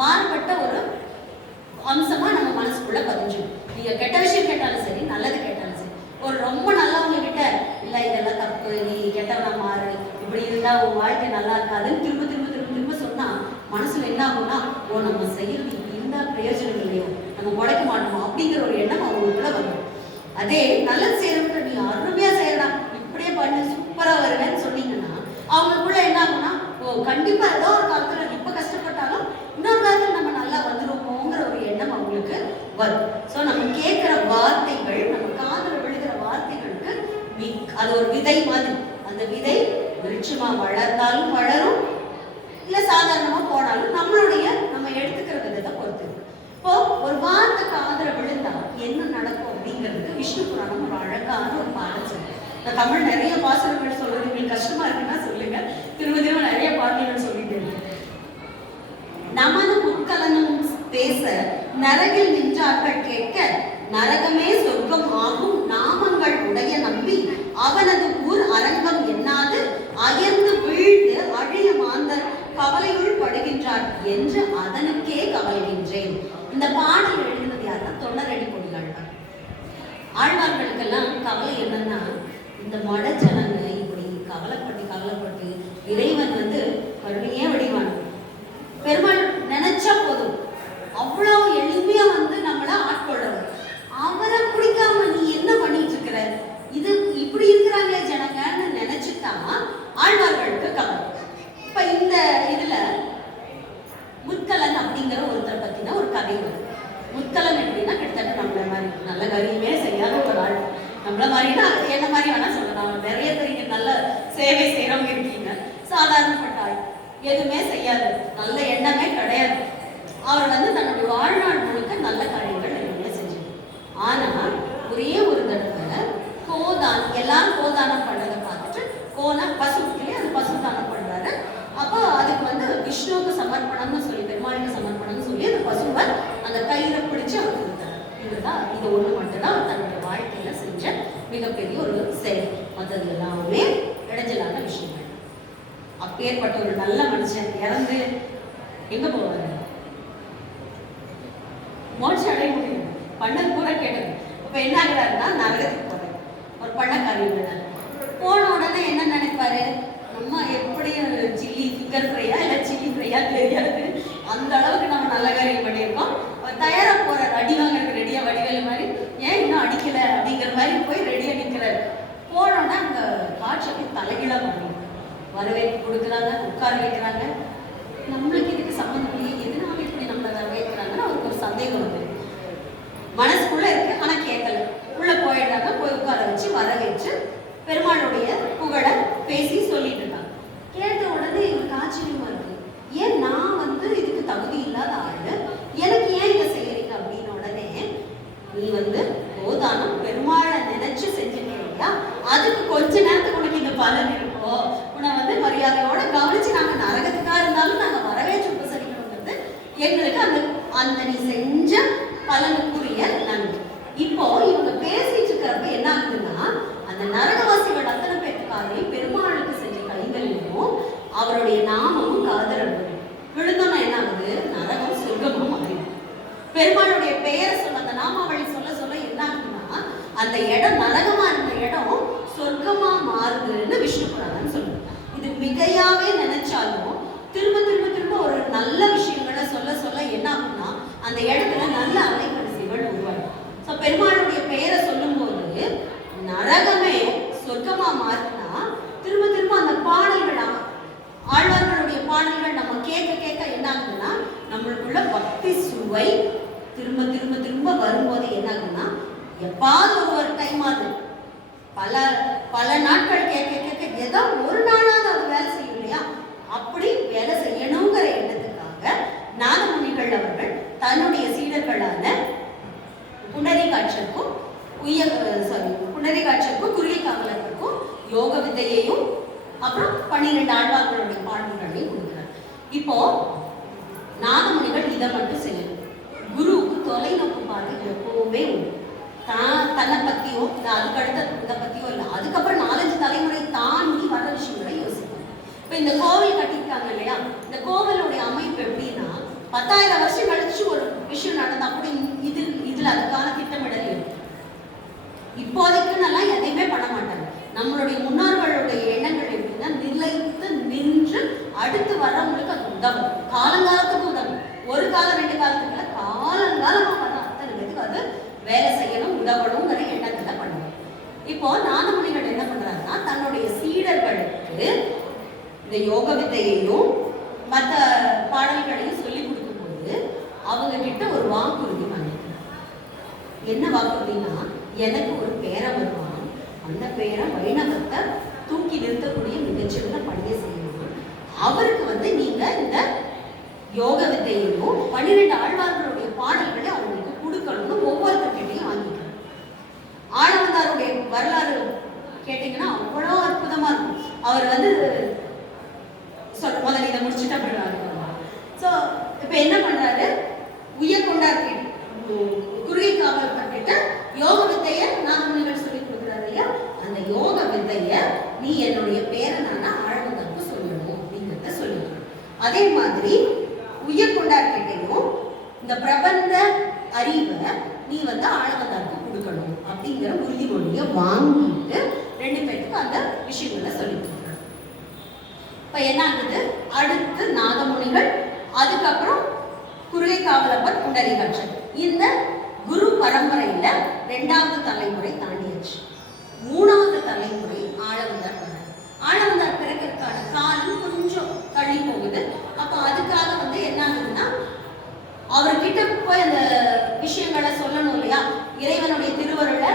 மாறுபட்ட ஒரு அம்சமா நம்ம மனசுக்குள்ள பதிஞ்சிடும். நீங்க கெட்ட விஷயம் கேட்டாலும் சரி, நல்லது கேட்டாலும் சரி, ஒரு ரொம்ப நல்லவங்க கிட்ட இல்ல இதெல்லாம் தப்பு, நீ கெட்டவனா மாறு, இப்படி இருந்தா உன் வாழ்க்கை நல்லா இருக்காதுன்னு திரும்ப சொன்னா மனசுல என்ன ஆகும்னா, ஓ நம்ம செய்யறது இப்படி இருந்தா பிரயோஜனம் இல்லையோ, நம்ம உழைக்க மாட்டோம் அப்படிங்கிற ஒரு எண்ணம் அவங்களுக்குள்ள வரும். அதே நல்லது செய்யறவங்க நீ அருமையா செய்யலாம், இப்படியே பண்ணி சூப்பரா வருவேன்னு சொன்னீங்கன்னா அவங்களுக்குள்ள என்ன ஆகும்னா, ஓ கண்டிப்பா ஏதோ ஒரு காலத்துல இப்ப கஷ்டப்பட்டாலும் இன்னொரு காலத்துல நம்ம நல்லா வந்துருவோங்கிற ஒரு எண்ணம் அவங்களுக்கு வரும். ஸோ நம்ம கேட்கிற வார்த்தைகள், நம்ம காதுல விழுகிற வார்த்தைகளுக்கு அது ஒரு விதை மாதிரி. அந்த விதை விருட்சமா வளர்ந்தாலும் வளரும், இல்ல சாதாரணமா போனாலும் நம்ம எடுத்துக்கிற விதத்தை பொறுத்து. இப்போ ஒரு வார்த்தை காதுல விழுந்தா என்ன நடக்கும் அப்படிங்கிறது விஷ்ணு புராணம் ஒரு அழகான ஒரு பாடம் சொல்லுது. நான் தமிழ் நிறைய பாசனங்கள் சொல்றது உங்களுக்கு கஷ்டமா இருக்குன்னா சொல்லுங்க, திரும்ப நிறைய பாடல்கள் சொல்லிட்டு இருக்கேன். நமது முற்கலனும் பேச நரகில் நின்றார்கள் கேட்க, நரகமே சொர்க்கம் ஆகும் நாமங்கள் உடைய நம்பி அவனது ஊர் அரங்கம் எண்ணாது அயர்ந்து வீழ்ந்து அழிய மாந்தர் கவலையுள் படுகின்றார் என்று அதனுக்கே கவலைகின்றேன். இந்த பாடல் எழுதினது யாருன்னா தொண்டரடி பொடியாழ்வார். ஆழ்வார்களுக்கெல்லாம் கவலை என்னன்னா, இந்த மட ஜனங்க இப்படி கவலைப்பட்டு இறைவன் கருணையே வடிவான். பெருமாள் நினைச்சா போதும், அவ்வளவு எளிமையா நம்மள ஆட்கொள்ளணும். அவரை பிடிக்காம நீ என்ன பண்ணிட்டு இருக்கிற, இது இப்படி இருக்கிறாங்களே ஜனங்கன்னு நினைச்சுதான் ஆழ்வார்களுக்கு கவலை. இப்ப இந்த இதுல முற்கலன் அப்படிங்கிற ஒருத்தரை பத்தின ஒரு கதை வருது. முற்கலன் எப்படின்னா கிட்டத்தட்ட நம்மள மாதிரி நல்ல காரியமே செய்யாத ஒரு ஆள். நம்மள மாதிரினா என்ன மாதிரி வேணா சொல்லலாம். நிறைய பேர் இங்க நல்ல சேவை செய்யறவங்க இருக்கீங்க, சாதாரணப்பட்ட ஆள், எதுவுமே செய்யாது, நல்ல எண்ணமே கிடையாது. அவர் தன்னுடைய வாழ்நாள் முழுக்க நல்ல காரியங்கள் எதுவுமே செஞ்சார். ஆனா ஒரே ஒரு தடவை எல்லாரும் கோதானம் பண்ணதை பார்த்துட்டு பசுக்கிலே அந்த பசு தானம் பண்றாரு. அப்போ அதுக்கு விஷ்ணுவுக்கு சமர்ப்பணம்னு சொல்லி, பெருமாளுக்கு சமர்ப்பணம்னு சொல்லி அந்த பசுவை அந்த கயிறை பிடிச்சு அவர் கொடுத்தார். இது ஒண்ணு மட்டும்தான் தன்னுடைய வாழ்க்கையில செஞ்ச மிகப்பெரிய ஒரு செயல். மற்றது எல்லாமே இடைஞ்சலான விஷயங்கள். அப்பேற்பட்ட ஒரு நல்ல மனுஷன் இறந்து எங்க போவாரு? மோட்சம் அடைய முடியும். பண்ணது கூட கேட்டது. இப்போ என்ன ஆகிறாருன்னா நரகத்துக்கு போறாரு. ஒரு பண்ணக்காரர் போன உடனே என்ன நினைப்பாரு, நம்ம எப்படி சில்லி ஃபிங்கர் ஃப்ரையா இல்லை சில்லி ஃப்ரையா தெரியாது, அந்த அளவுக்கு நம்ம நல்ல காரியம் பண்ணியிருக்கோம். தயாரா போறாரு, அடி வாங்குறதுக்கு ரெடியா வடிவேல் மாதிரி, ஏன் இன்னும் அடிக்கல அப்படிங்கிற மாதிரி போய் ரெடியா நிற்கிறாரு. போனோன்னா அந்த காட்சிக்கு தலைகீழா மாறிடும். வரவேற்பு கொடுக்குறாங்க, உட்கார வைக்கிறாங்க. நம்மளுக்கு இதுக்கு சம்மந்தம் இல்லையே, எதனால இப்படி நம்மளை வரவேற்கிறாங்கன்னு அவருக்கு ஒரு சந்தேகம் வந்து மனசுக்குள்ள இருக்கு, ஆனா கேட்கல. உள்ள போயிடுறாங்க, போய் உட்கார வச்சு வரவேற்று பெருமாளுடைய புகழை பேசி சொல்லிட்டு இருக்காங்க. கேட்ட உடனே இவருக்கு ஆச்சரியமா இருக்கு, ஏன் நான் வந்து இதுக்கு தகுதி இல்லாத ஆளு, எனக்கு ஏன் இதை செய்யறீங்க அப்படின்னு. உடனே நீ வந்து கோதானம் பெருமாளை நினைச்சு செஞ்சுட்டே இல்லையா, அதுக்கு கொஞ்ச நேரத்துக்கு உனக்கு இந்த பலன் இருக்கும். உன்னை வந்து மரியாதையோட கவனிச்சு நாங்க நரகத்துக்கா இருந்தாலும் நாங்க வரவேற்று உபசரிக்கணுங்கிறது எங்களுக்கு அந்த அந்த நீ செஞ்ச பலனுக்குரிய நன்றி. இப்போ இவங்க பேசிட்டு இருக்கிறப்ப என்ன ஆகுதுன்னா, அந்த நரகவாசிகள் அத்தனை பேருக்காரையும் பெருமாளுக்கு செஞ்ச கைகளையும் அவருடைய நாமமும் காதல் விழுந்தோன்னா என்ன ஆகுது, நரகம் சொர்க்கமும் மாறிடும். பெருமாளுடைய பெயரை சொல்ல, அந்த நாமாவளி சொல்ல சொல்ல என்ன ஆகுதுன்னா, அந்த இடம் நரகமா இருந்த இடம் சொர்க்கமா மாறுதுன்னு விஷ்ணு புராணம் சொல்லுது. இது மிகையாவே நினைச்சாலும் திரும்ப திரும்ப திரும்ப ஒரு நல்ல விஷயங்களை சொல்ல சொல்ல என்ன ஆகும்னா, அந்த இடத்துல நல்ல அலைவரிசைகள் உருவாகும். ஸோ பெருமாளுடைய பெயரை சொல்லும் போது நரகமே சொர்க்கமா மாறினா, திரும்ப திரும்ப அந்த பாடல்களா ஆழ்வார்களுடைய பாடல்கள் நம்ம கேட்க கேட்க என்ன ஆகுதுன்னா, நம்மளுக்குள்ள பக்தி சுவை திரும்ப திரும்ப திரும்ப வரும்போது என்ன ஆகுதுன்னா, எப்பாவது ஒரு டைம் ஆகுது, பல பல நாட்கள் கேட்க கேட்க ஏதோ ஒரு நாளாவது அது வேலை செய்யும் இல்லையா, அப்படி வேலை செய்யணுங்கிற எண்ணத்துக்காக நாதமுனிகள் அவர்கள் தன்னுடைய சீடர்களான புண்டரீகாட்சருக்கும் புண்டரீகாட்சருக்கும் குருகைக்காவலருக்கும் யோக வித்தையையும் அப்புறம் 12 ஆழ்வார்களுடைய பாடல்களையும் கொடுக்கிறார். இப்போ நாதமுனிகள் இதை மட்டும் செய்யணும். குருவுக்கு தொலைநோக்கு பார்வை எப்பவுமே உண்டு. தன்னை பத்தியோ இல்லை அதுக்கடுத்த இதை பத்தியோ இல்லை, அதுக்கப்புறம் 4-5 தலைமுறை தாண்டி வர விஷயங்களை யோசிக்கணும். இப்போ இந்த கோவில் கட்டியிருக்காங்க இல்லையா, இந்த கோவிலுடைய அமைப்பு எப்படின்னா, 10,000 வருஷம் கழிச்சு ஒரு விஷயம் நடந்தா கூட இதுல அதுக்கான திட்டமிடல் இருக்கு. இப்போதைக்குன்னெல்லாம் எதையுமே பண்ண மாட்டாங்க. நம்மளுடைய முன்னோர்களுடைய எண்ணங்கள் எப்படின்னா, நிலைத்து நின்று அடுத்து வர்றவங்களுக்கு அது உதவும், காலங்காலத்துக்கு உதவும். ஒரு காலம் 2 காலத்துக்கு இல்லை, காலங்காலமா வர அத்தனை பேருக்கு அது வேலை செய்யணும், உதவணுங்கிற எண்ணத்துல பண்ணுவோம். இப்போ நாதமுனிகள் என்ன பண்றாங்கன்னா, தன்னுடைய சீடர்களுக்கு இந்த யோக வித்தையையும் மற்ற பாடல்களையும் சொல்லி கொடுக்கும்போது அவங்க கிட்ட ஒரு வாக்குறுதி பண்ணிக்கிறாங்க. என்ன வாக்குறுதினா, எனக்கு ஒரு பேரை வருவான், அந்த பேரை வைணவத்தை தூக்கி நிறுத்தக்கூடிய மிகச்சிறந்த பணியை செய்யணும், அவருக்கு வந்து நீங்க இந்த யோக வித்தையையும் 12 ஆழ்வார்களுடைய பாடல்களை அவங்களுக்கு கொடுக்கணும்னு ஒவ்வொருத்தர்கிட்டையும் வாங்கிக்கிறாங்க. ஆளவந்தாருடைய வரலாறு கேட்டீங்கன்னா அவ்வளோ அற்புதமா இருக்கும். அவர் வந்து முதல்ல இதை முடிச்சுட்டு அப்படின்னாரு. ஸோ இப்போ என்ன பண்றாரு, உய்யக்கொண்டார் குருகைக்காவலர் கிட்ட யோக வித்தையை நாதமுனிகள் சொல்லி கொடுக்குறாரு இல்லையா, அந்த யோக வித்தையை நீ என்னுடைய பேரனான ஆழவந்தாருக்கு சொல்லணும் அப்படிங்கிறத சொல்லிடுறோம். அதே மாதிரி உய்யக்கொண்டார் கிட்டையும் இந்த பிரபந்த அறிவை நீ வந்து ஆழவந்தாருக்கு கொடுக்கணும் அப்படிங்கிற உறுதிமொழியை வாங்கிட்டு 2 பேருக்கு அந்த விஷயங்களை சொல்லி கொடுக்குறாங்க. இப்போ என்ன ஆகுது, அடுத்து நாதமுனிகள், அதுக்கப்புறம் குருகைக்காவலப்பர் புண்டரீகாட்சர். இந்த குரு பரம்பரையில 2வது தலைமுறை தாண்டியாச்சு. 3வது தலைமுறை ஆளவந்தார் வர்றார். ஆளவந்தார் பிறக்கிறதுக்கான காலம் கொஞ்சம் தள்ளி போகுது. அப்போ அதுக்காக வந்து என்ன ஆகுதுன்னா, அவர்கிட்ட போய் அந்த விஷயங்களை சொல்லணும் இல்லையா, இறைவனுடைய திருவருளை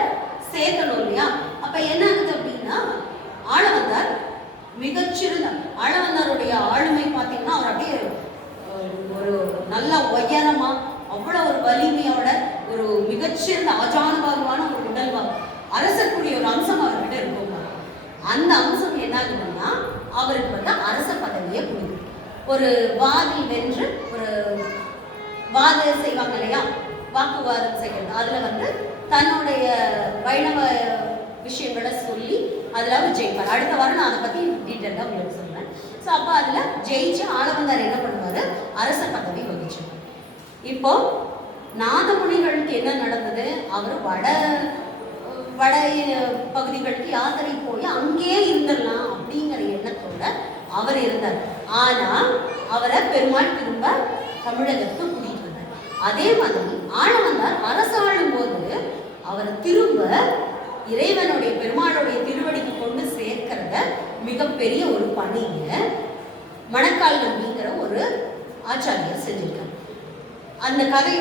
சேர்க்கணும் இல்லையா. அப்ப என்ன ஆகுது அப்படின்னா, ஆளவந்தார் மிகச்சிறந்த ஆளவந்தாருடைய ஆளுமை பார்த்தீங்கன்னா, அவர் அப்படியே ஒரு நல்ல உயரமா அவ்வளோ ஒரு வலிமையோட ஒரு மிகச்சிறந்த ஆஜானுபாகுவான ஒரு உடல்வா அரசக்கூடிய ஒரு அம்சம் அவர்கிட்ட இருக்கும். அந்த அம்சம் என்ன ஆகுதுன்னா, அவருக்கு வந்து அரச பதவியை கொடுக்கும். ஒரு வாதில் வென்று ஒரு வாதம் செய்வாங்க இல்லையா, வாக்குவாதம் செய்கிறது, அதுல வந்து தன்னுடைய வைணவ விஷயங்களை சொல்லி அதில் அவர் ஜெயிப்பார். அடுத்த வாரம் நான் அதை பற்றி டீட்டெயிலாக உங்களுக்கு சொல்றேன். ஸோ அப்போ அதில் ஜெயிச்சு ஆளவந்தார் என்ன பண்ணுவார், அரச பதவி வகிச்சார். இப்போ நாதமுனிகளுக்கு என்ன நடந்தது? அவர் வட பகுதிகளுக்கு யாத்திரை போய் அங்கேயே இருந்துடலாம் அப்படிங்கிற எண்ணத்தோட அவர் இருந்தார். ஆனா அவரை பெருமாள் திரும்ப தமிழகத்துக்கு கூட்டிட்டு வந்தார். அதே மாதிரி ஆளவந்தார் அரசாளும் போது அவரை திரும்ப இறைவனுடைய பெருமாளுடைய திருவடிக்கு கொண்டு சேர்க்கிறத மிகப்பெரிய ஒரு பணிய மணக்கால் நம்பிங்கிற ஒரு ஆச்சாரியர் செஞ்சிருக்கார். அந்த கதை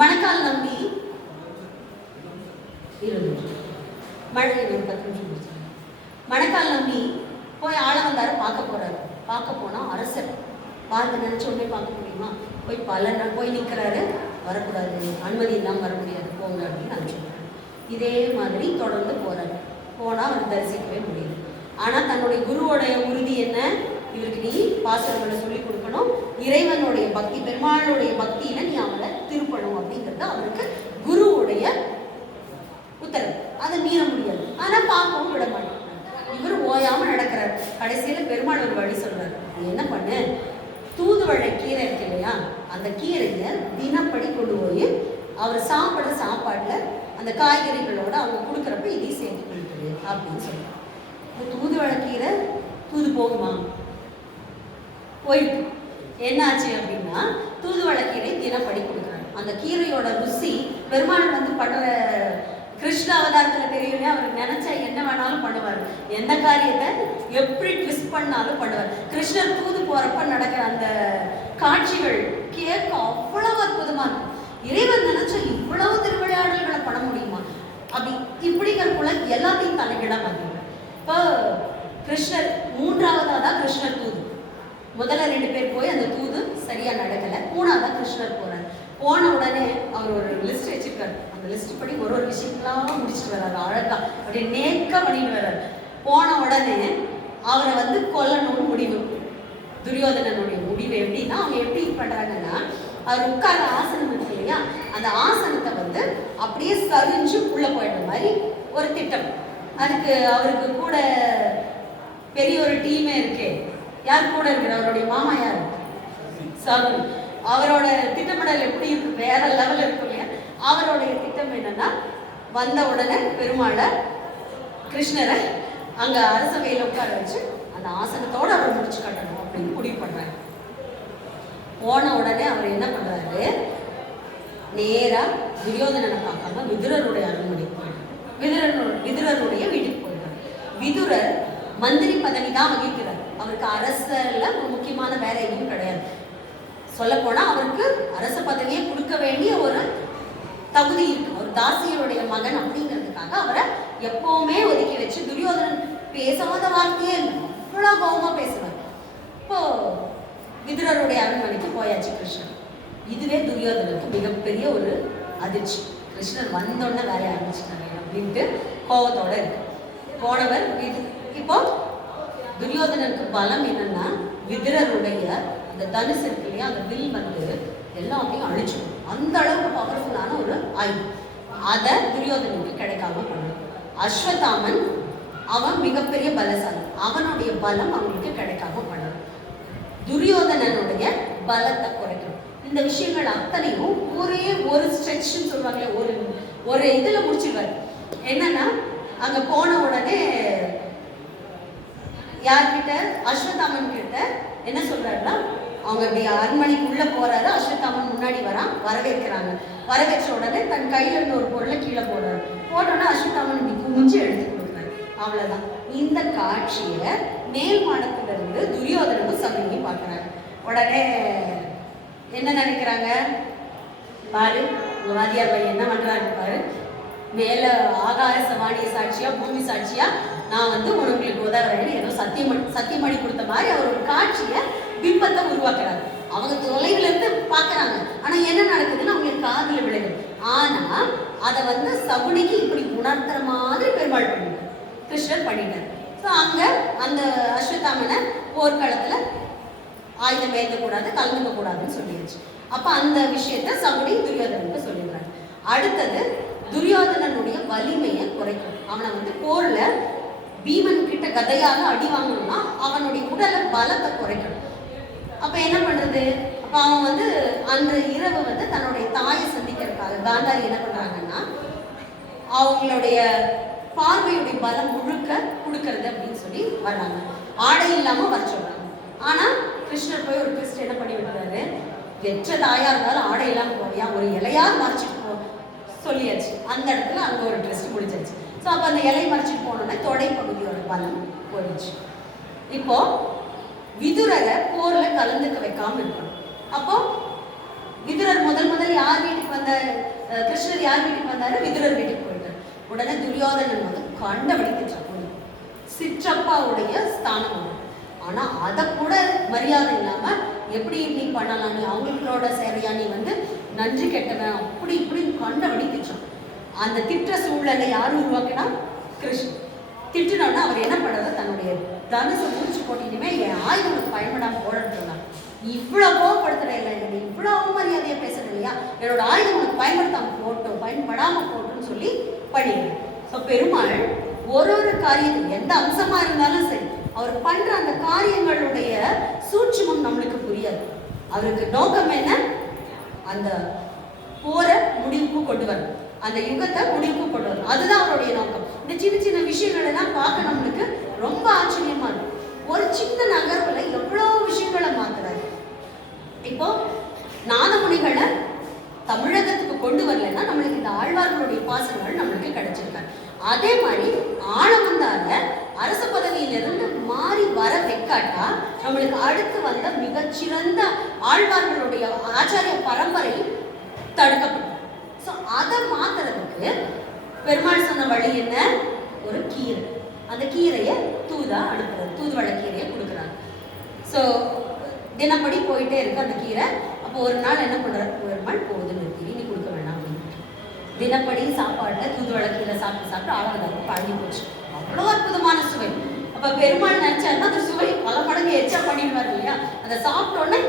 மணக்கால் நம்பி மணக்கால் நம்பி போய் ஆளவந்தார பார்க்க போறாரு. பார்க்க போனா அரசர் பார்த்து நினைச்ச உடனே பார்க்க முடியுமா? போய் பல நாள் போய் நிற்கிறாரு, வரக்கூடாது, அனுமதி இல்லாமல் வர முடியாது, போங்க அப்படின்னு அனுப்பிச்சுடுறாரு. இதே மாதிரி தொடர்ந்து போறாரு. போனால் அவர் தரிசிக்கவே முடியாது. ஆனால் தன்னுடைய குருவோடைய உறுதி என்ன? இவருக்கு நீ பாசுரங்களை சொல்லி கொடுக்கணும், இறைவனுடைய பக்தி பெருமாளுடைய பக்தியில நீ அவளை திருப்பணும் அப்படிங்கிறது அவருக்கு குருவுடைய உத்தரவு. அதை மீற முடியாது. ஆனால் பார்க்கவும் விட மாட்டோம். இவர் ஓயாம நடக்கிறார். கடைசியில பெருமாள் ஒரு வழி சொல்றாரு, நீ என்ன பண்ணு, தூதுவளை கீரை இருக்கு இல்லையா, அந்த கீரையை தினப்படி கொண்டு போய் அவர் சாப்பிட்ற சாப்பாட்டுல அந்த காய்கறிகளோட அவங்க கொடுக்குறப்ப இதையும் சேர்த்து கொடுக்குது அப்படின்னு சொல்றாரு. இந்த தூதுவளை கீரை தூது போகுமா? போயிட்டு என்னாச்சு அப்படின்னா தூதுவளை கீரை தினப்படி கொடுக்குறாங்க. அந்த கீரையோட ருசி பெருமாள் படுற கிருஷ்ண அவதாரத்துல தெரியல. அவர் நினைச்சா என்ன வேணாலும் பண்ணுவார், எந்த காரியத்தை எப்படி ட்விஸ்ட் பண்ணாலும் பண்ணுவார். கிருஷ்ணர் தூது போறப்ப நடக்கிற அந்த காட்சிகள் கேட்க அவ்வளவு அற்புதமா இருக்கும். இறைவன் நினைச்சா இவ்வளவு திருவிளையாடல்களை பண்ண முடியுமா? அப்படி இப்படிங்கிறக்குள்ள எல்லாத்தையும் தலைகிட பார்த்தீங்க. இப்போ கிருஷ்ணர் மூன்றாவதா தான் கிருஷ்ணர் தூது. முதல்ல 2 பேர் போய் அந்த தூது சரியா நடக்கல. 3ஆவதா கிருஷ்ணர் போறாரு. போன உடனே அவர் ஒரு லிஸ்ட் வச்சிருக்காரு. அந்த லிஸ்ட் படி ஒரு விஷயங்களாக முடிச்சுட்டு வர்றாரு. அழகா அப்படியே நேக்கா பண்ணிட்டு வர்றாரு. போன உடனே அவரை கொல்லணும்னு முடிவு. துரியோதனனுடைய முடிவு எப்படின்னா, அவங்க எப்படி பண்றாங்கன்னா, அவர் உட்கார ஆசனம் இருக்கு இல்லையா, அந்த ஆசனத்தை அப்படியே சரிஞ்சு உள்ள போயிடுற மாதிரி ஒரு திட்டம். அதுக்கு அவருக்கு கூட பெரிய ஒரு டீமே இருக்கு. யார் கூட இருக்கிற? அவருடைய மாமா யார்? சகுனி. அவரோட திட்டமிடல் எப்படி இருக்கு? வேற லெவல் இருக்கும் இல்லையா. அவருடைய திட்டம் என்னன்னா, வந்த உடனே பெருமாளை கிருஷ்ணரை அங்க அரசவையில் உட்கார வச்சு அந்த ஆசனத்தோட அவர் முடிச்சு கட்டணும் அப்படின்னு முடிவு பண்றாரு. போன உடனே அவர் என்ன பண்றாரு, நேரா துரியோதனனை பார்க்காம விதுரருடைய அரண்மனைக்கு போயிடுறார். விதுரருடைய வீட்டுக்கு போயிடுறார். விதுரர் மந்திரி பதவி தான் வகிக்கிறார். அவருக்கு அரசர்ல ஒரு முக்கியமான வேலை எதுவும் கிடையாது. சொல்ல போனா அவருக்கு அரச பதவியை கொடுக்க வேண்டிய ஒரு தகுதி இருக்கு. ஒரு தாசியருடைய மகன் அப்படிங்கிறதுக்காக அவரை எப்பவுமே ஒதுக்கி வச்சு துரியோதனன் பேசாத வார்த்தையே அவ்வளவு கோபமா பேசுவார். இப்போ விதுரருடைய அரண்மனைக்கு போயாச்சு கிருஷ்ணன். இதுவே துரியோதனுக்கு மிகப்பெரிய ஒரு அதிர்ச்சி. கிருஷ்ணர் வந்தோடனே வேலையை ஆரம்பிச்சுட்டாங்க அப்படின்ட்டு கோபத்தோட இருக்கு. போனவர் இப்போ துரியோதனனுக்கு பலம் என்னன்னா, விதுரருடைய அந்த தனுசு இருக்கு இல்லையா, அந்த வில் எல்லாத்தையும் அழிச்சிடும். அந்த அளவுக்கு பவர்ஃபுல்லான ஒரு ஆயுதம். அதை துரியோதனனுக்கு கிடைக்காம பண்ணும். அஸ்வத்தாமன் அவன் மிகப்பெரிய பலசாலி. அவனுடைய பலம் அவனுக்கு கிடைக்காம பண்ணும். துரியோதனனுடைய பலத்தை குறைக்கணும். இந்த விஷயங்கள் அத்தனையும் ஒரே ஒரு ஸ்ட்ரெச்னு சொல்லுவாங்களே, ஒரு இதுல முடிச்சிருவாரு. என்னன்னா, அங்க போன உடனே யார்கிட்ட, அஸ்வத்தாமன் கிட்ட என்ன சொல்றாருன்னா, அவங்க அப்படி அரண்மனைக்குள்ள போறாரு. அஸ்வத்தாமன் முன்னாடி வரான், வரவேற்கிறாங்க. வரவேற்ற உடனே தன் கையில இருந்த ஒரு பொருளை கீழே போடுறாரு. போட்டோன்னா அஸ்வத்தாமன் இப்படி குமிஞ்சு எடுத்து கொடுக்குறாரு. அவ்வளவுதான். இந்த காட்சியை மேல் மாடத்துல இருந்து துரியோதனனும் சகுனி பார்க்கிறாங்க. உடனே என்ன நினைக்கிறாங்க, பாரு உங்க வாதியார் பையன் என்ன பண்றாரு பாரு, மேல ஆகாச வாணிய சாட்சியா பூமி சாட்சியா நான் உங்களுக்கு உதவுறேன்னு ஏதோ சத்தியமணி கொடுத்த மாதிரி அவர் ஒரு காட்சியை பிம்பத்தை உருவாக்குறாரு. அவங்க தொலைவுல இருந்து பாக்குறாங்க. ஆனா என்ன நடக்குதுன்னு அவங்களுக்கு காதுல விளையுது. ஆனா அதை சகுனிக்கு இப்படி உணர்த்துற மாதிரி பெருமாள் பண்ணிட்டார், கிருஷ்ணர் பண்ணிட்டார். ஸோ அங்க அந்த அஸ்வத்தாமனை போர்க்களத்துல ஆயுதம் ஏற்றக்கூடாது, கலந்துக்க கூடாதுன்னு சொல்லிடுச்சு. அப்ப அந்த விஷயத்த சகுனி துரியோதனனுக்கு சொல்லிடுறாரு. அடுத்தது துரியோதனனுடைய வலிமையை குறைக்கணும். அவனை போர்ல பீமன் கிட்ட கதையாக அடி வாங்கணும்னா அவனுடைய உடலை பலத்தை குறைக்கணும். அப்ப என்ன பண்றது? அப்ப அவன் வந்து அன்று இரவு வந்து தன்னுடைய தாயை சந்திக்கிறதுக்காக காந்தாரி என்ன பண்றாங்கன்னா அவங்களுடைய பார்வையுடைய பலம் முழுக்க கொடுக்கறது அப்படின்னு சொல்லி வர்றாங்க. ஆடை இல்லாம வர சொல்றாங்க. ஆனா கிருஷ்ணர் போய் ஒரு ட்விஸ்ட் என்ன பண்ணி விடுறாரு, வெற்ற தாயா இருந்தாலும் ஆடை இல்லாம போவியா, ஒரு இலையாவது மறைச்சிட்டு போ சொல்லியாச்சு. அந்த இடத்துல அங்க ஒரு ட்விஸ்ட் முடிச்சிருச்சு. ஸோ அப்போ அந்த இலை மறைச்சிட்டு போனோன்னா தொடை பகுதியோட பலம் போயிடுச்சு. இப்போ விதுரரை போர்ல கலந்துக்க வைக்காம இருக்கணும். அப்போ விதுரர் முதல் யார் வீட்டுக்கு வந்த, கிருஷ்ணர் யார் வீட்டுக்கு வந்தாரு, விதுரர் வீட்டுக்கு போயிட்டார். உடனே துரியோதனன் வந்து கண்டபடிக்கிட்டான் சிற்றப்பாவுடைய ஸ்தானம். ஆனா அதை கூட மரியாதை இல்லாம எப்படி நீ பண்ணலாம், நீ அவங்களோட சேவையா, நீ வந்து நன்றி கெட்டவன், அப்படி இப்படி கண்டபடிக்கிட்டான். அந்த திட்ட சூழலை யார் உருவாக்கினா, கிருஷ்ணன். திட்டினோன்னா அவர் என்ன பண்றது, தன்னுடைய தனுசை முடிச்சு போட்டு இனிமே என் ஆயுதங்களுக்கு பயன்படாம போடட்டுனா, இவ்வளவு கோவப்படுத்துற இல்லை, நீ இவ்வளவு அவமரியாதையா பேசுற இல்லையா, என்னோட ஆயுதம் உனக்கு பயன்படுத்தாம போட்டோம், பயன்படாம போட்டோம்னு சொல்லி பண்ணிடுறேன். ஸோ பெருமாள் ஒரு காரியத்துக்கு எந்த அம்சமா இருந்தாலும் சரி, அவர் பண்ற அந்த காரியங்களுடைய சூட்சுமம் நம்மளுக்கு புரியாது. அவருக்கு நோக்கம் என்ன, அந்த போற முடிவுக்கு கொண்டு வரும், அந்த யுகத்தை முடிவுக்கு கொண்டு வரும். அதுதான் அவருடைய நோக்கம். இந்த சின்ன சின்ன விஷயங்கள் எல்லாம் பார்க்க நம்மளுக்கு ரொம்ப ஆச்சரியமா இருக்கும். ஒரு சின்ன நகர்வுல எவ்வளவு விஷயங்களை மாத்துறாரு. இப்போ நாதமுனிகளை தமிழகத்துக்கு கொண்டு வரலன்னா நம்மளுக்கு இந்த ஆழ்வார்களுடைய பாசனங்கள் நம்மளுக்கு கிடைச்சிருக்காரு. அதே மாதிரி ஆளவந்தார அரச பதவியிலிருந்து மாறி வர வைக்காட்டா நம்மளுக்கு அடுத்து வந்த மிகச்சிறந்த ஆழ்வார்களுடைய ஆச்சாரிய பரம்பரை தடுக்கப்படும். ஸோ அதை மாத்துறதுக்கு பெருமாள் சொன்ன வழி என்ன, ஒரு கீரை. அந்த கீரையை தூதா அனுப்புறது, தூதுவளை கீரையை கொடுக்குறாங்க. ஸோ தினப்படி போயிட்டே இருக்கு அந்த கீரை. அப்போ ஒரு நாள் என்ன பண்றாரு பெருமாள், போகுது நிறுத்தி, நீ கொடுக்க வேண்டாம் அப்படின்னு. தினப்படி சாப்பாடுல தூதுவளை கீரை சாப்பிட்டு ஆளவந்தாருக்கு பழகி போச்சு. அவ்வளோ அற்புதமான சுவை. அப்ப பெருமாள் நினைச்சாருன்னா அந்த சுவை பல மடங்கு எச்சா பண்ணிடுவார் இல்லையா. அதை சாப்பிட்டோன்னே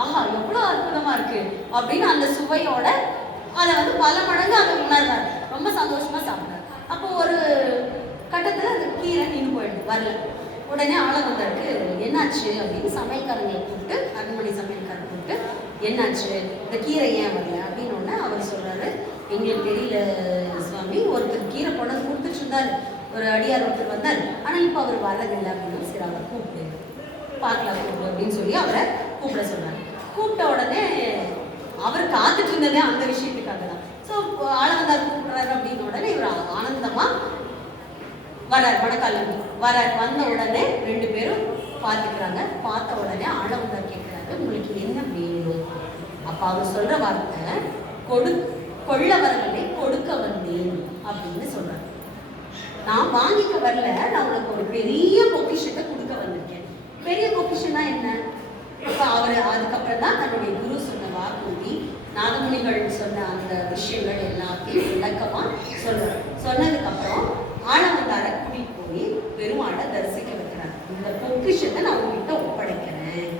ஆஹா எவ்வளோ அற்புதமா இருக்கு அப்படின்னு அந்த சுவையோட அதை வந்து பல மடங்கு அதை உணர்றாரு. ரொம்ப சந்தோஷமா சாப்பிட்றாரு. அப்போ ஒரு கட்டத்துல அந்த கீரை நின்று போயிடுது, வரல. உடனே ஆளவந்தாருக்கு என்னாச்சு அப்படின்னு சமையல்காரங்களை கூப்பிட்டு, அரண்மனை சமையல்காரன் கூப்பிட்டு, என்னாச்சு இந்த கீரை ஏன் வரல அப்படின்னு ஒன்று அவர் சொல்றாரு, எங்களுக்கு தெரியல சுவாமி, ஒருத்தர் கீரை கொண்டு கொடுத்துட்டு இருந்தாரு, ஒரு அடியார் ஒருத்தர் வந்தார், ஆனால் இப்போ அவர் வரதில்லை அப்படின்னு. சரி அவரை கூப்பிடு, பார்க்கலாம் கூப்பிடு அப்படின்னு சொல்லி அவரை கூப்பிட சொன்னார். கூப்பிட்ட உடனே அவர் காத்துட்டு இருந்ததே அந்த விஷயத்துக்காக தான். ஸோ ஆளவந்தார் கூப்பிடுறாரு அப்படின்னு உடனே இவர் ஆனந்தமா வரார், மணக்காலம் வரார். வந்த உடனே ரெண்டு பேரும் பார்த்துக்கிறாங்க. பார்த்த உடனே ஆளவந்தார் கேட்குறாரு, உங்களுக்கு என்ன வேணும்? அப்போ அவர் சொல்ற வார்த்தை, கொள்ளவர்களை கொடுக்க வந்தேன் அப்படின்னு சொல்றாரு. நான் வாங்கிக்க வரல, நான் உனக்கு ஒரு பெரிய பொக்கிஷத்தை கொடுக்க வந்திருக்கேன். பெரிய பொக்கிஷம்னா என்ன? அப்ப அவரு அதுக்கப்புறம் தான் தன்னுடைய குரு சொன்ன வாக்குறுதி, நாதமுனிகள் சொன்ன அந்த விஷயங்கள் எல்லாத்தையும் விளக்கமா சொல்றாரு. சொன்னதுக்கு அப்புறம் ஆளவந்தார கூட்டிட்டு போய் பெருமாளை தரிசிக்க வைக்கிறார். இந்த பொக்கிஷத்தை நான் உங்ககிட்ட ஒப்படைக்கிறேன்.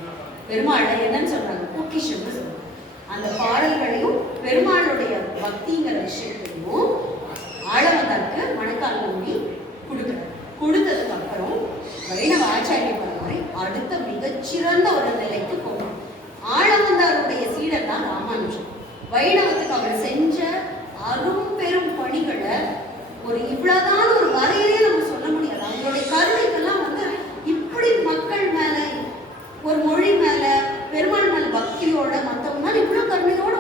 பெருமாளை என்னன்னு சொல்றாங்க, பொக்கிஷம்னு சொல்றாங்க. அந்த பாடல்களையும் பெருமாளுடைய பக்திங்கிற விஷயத்தையும் ஆளவந்தாருக்கு மணக்கால் நம்பி கொடுக்குறாரு. கொடுத்ததுக்கு அப்புறம் வைணவ ஆச்சாரிய பரம்பரை அடுத்த மிகச்சிறந்த ஒரு நிலைக்கு போகணும். ஆளவந்தாருடைய சீடர் தான் ராமானுஜன். வைணவத்துக்கு அவர் செஞ்ச அரும் பெரும் பணிகளை ஒரு இவ்வளவுதான் ஒரு வரையிலே நம்ம சொல்ல முடியாது. அவங்களுடைய கருணைக்கெல்லாம் வந்து இப்படி மக்கள் மேல, ஒரு மொழி மேல, பெருமாள் மேல பக்தியோட, மற்றவங்க மேல இவ்வளவு கருணையோட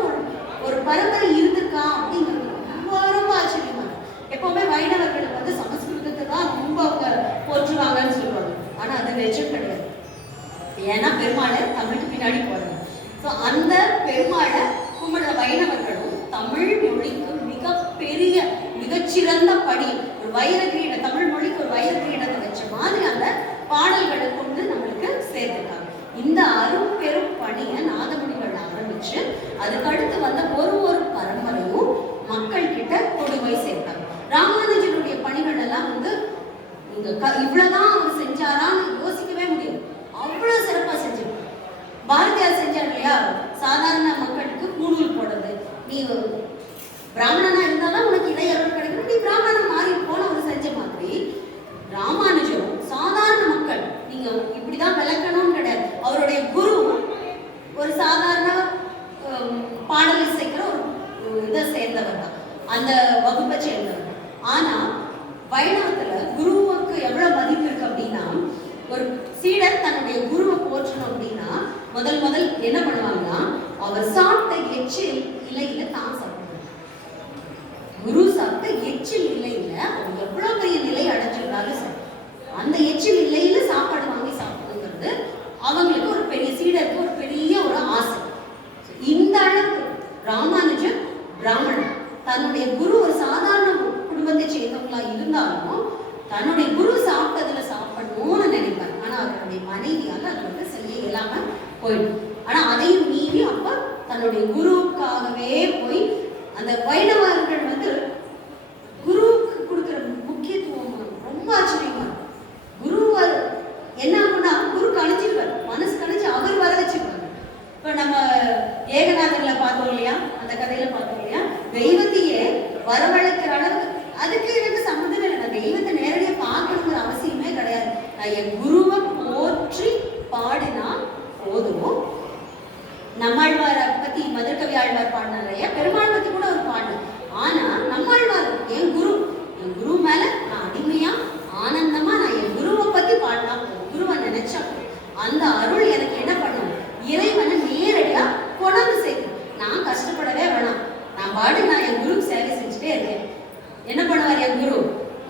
ஒரு பரம்பரை இருந்திருக்கா அப்படிங்கிறது ரொம்ப ஆச்சரியமா. எப்பவுமே வைணவர்கள் வந்து சமஸ்கிருதத்தை தான் ரொம்ப அவங்க போற்றுவாங்கன்னு சொல்லுவாங்க. ஆனா அது நிஜம் கிடையாது. ஏன்னா பெருமாளை தமிழுக்கு பின்னாடி போறாங்க. ஸோ அந்த பெருமாளை கும்பிடுற வைணவர்களும் தமிழ் மொழிக்கு மிகப்பெரிய மிகச்சிறந்த படி, ஒரு வைர கிரீட, தமிழ் மொழிக்கு ஒரு வைர கிரீடத்தை வச்ச மாதிரி அந்த பாடல்களை கொண்டு நம்மளுக்கு சேர்த்துட்டாங்க. இந்த அரும் பெரும் பணியை நாதமுனிகள் ஆரம்பிச்சு அதுக்கடுத்து வந்த ஒரு பரம்பரையும் மக்கள் கிட்ட கொண்டு போய் சேர்த்தாங்க. ராமானுஜனுடைய பணிகள் எல்லாம் வந்து இவ்வளவுதான் அவர் செஞ்சாரான்னு யோசிக்கவே முடியும். அவ்வளவு சிறப்பா செஞ்சிருக்காரு. பாரதியார் செஞ்சார் இல்லையா, சாதாரண மக்களுக்கு கூடுதல் போடுறது, நீ பிராமணனா இருந்தாலும் உனக்கு இடையர்கள் கிடைக்கணும், நீ பிராமணனா மாறி போன ஒரு செஞ்ச மாதிரி ராமானுஜரும் சாதாரண மக்கள் நீங்க இப்படிதான் விளக்கணும்னு கிடையாது. அவருடைய குரு ஒரு சாதாரண பாடல் இசைக்கிற ஒரு இதை சேர்ந்தவர் தான், அந்த வகுப்பை சேர்ந்தவர். ஆனா வைணவத்துல குருவுக்கு எவ்வளவு மதிப்பு இருக்கு அப்படின்னா, ஒரு சீடர் தன்னுடைய குருவை போற்றணும் அப்படின்னா முதல் என்ன பண்ணுவாங்கன்னா, அவர் சாப்பிட்ட எச்சில் இலையில தான் சாப்பிடுவாங்க. குரு சாப்பிட்ட எச்சில் இலையில அவர் எவ்வளவு பெரிய நிலை அடைஞ்சிருந்தாலும் சரி, அந்த எச்சில் இலையில சாப்பாடு வாங்கி சாப்பிடுங்கிறது அவங்களுக்கு ஒரு பெரிய சீடருக்கு ஒரு பெரிய ஒரு ஆசை. இந்த அளவுக்கு ராமானுஜர் பிராமணன், தன்னுடைய குரு ஒரு சாதாரண குடும்பத்தை சேர்ந்தவங்களா இருந்தாலும் தன்னுடைய குரு சாப்பிட்டதுல சாப்பிடணும்னு நினைப்பார். ஆனா அவருடைய மனைவியால் அது வந்து செய்ய இயலாம போயிடும். ஆனா அதையும் மீறி அப்ப தன்னுடைய குருவுக்காகவே போய், அந்த வைணவர்கள் வந்து குருவுக்கு கொடுக்குற முக்கியத்துவம் ரொம்ப ஆச்சரியமா. குரு என்ன ஆகும்னா, குரு கணிச்சிருவார், மனசு கணிச்சு அவர் வர வச்சிருவார். இப்ப நம்ம ஏகநாதர்ல பார்த்தோம் இல்லையா, அந்த கதையில பார்த்தோம் இல்லையா, தெய்வத்தையே வரவழைக்கிற அளவுக்கு. அதுக்கு எனக்கு சம்மந்தமே இல்லை, நான் தெய்வத்தை நேரடியாக பார்க்கணுங்கிற அவசியமே கிடையாது. நான் என் குருவை போற்றி பாடினா போதும். நம்மாழ்வாரை பத்தி மதுரகவி ஆழ்வார் பாடினார் இல்லையா, பெருமாள் பத்தி கூட ஒரு பாடு. ஆனா நம்மாழ்வார் என் குரு மேல நான் அடிமையா ஆனந்தமா நான் என் குருவை பத்தி பாடினா, குருவை நினைச்சா அந்த அருள் எனக்கு என்ன பண்ணும், இறைவனை நேரடியா கொண்டு சேர்க்கும். நான் கஷ்டப்படவே வேணாம், நான் பாடு நான் என் குருக்கு சேவை செஞ்சுட்டே இருக்கேன். என்ன பண்ணுவார் என் குரு,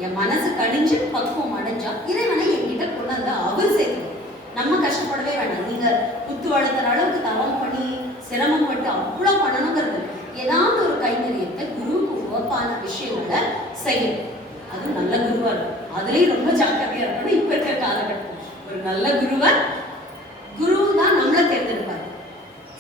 என் மனசு கடிஞ்சு பக்குவம் அடைஞ்சா இறைவனை என்கிட்ட கொண்டு வந்தா அவர் சேர்க்கணும். நம்ம கஷ்டப்படவே வேண்டாம். நீங்க குத்து வளர்த்துற அளவுக்கு தவம் பண்ணி சிரமம் பட்டு அவ்வளவு பண்ணணுங்கிறது, ஏதாவது ஒரு கைங்கரியத்தை குருவுக்கு உவப்பான விஷயங்களை செய்யும். அது நல்ல குருவா இருக்கும். அதுலயும் ரொம்ப ஜாக்கிரதையா இருக்கணும். இப்ப இருக்கிற காலகட்டம் ஒரு நல்ல குரு தான் நம்மளை தேர்ந்தெடுப்பாரு.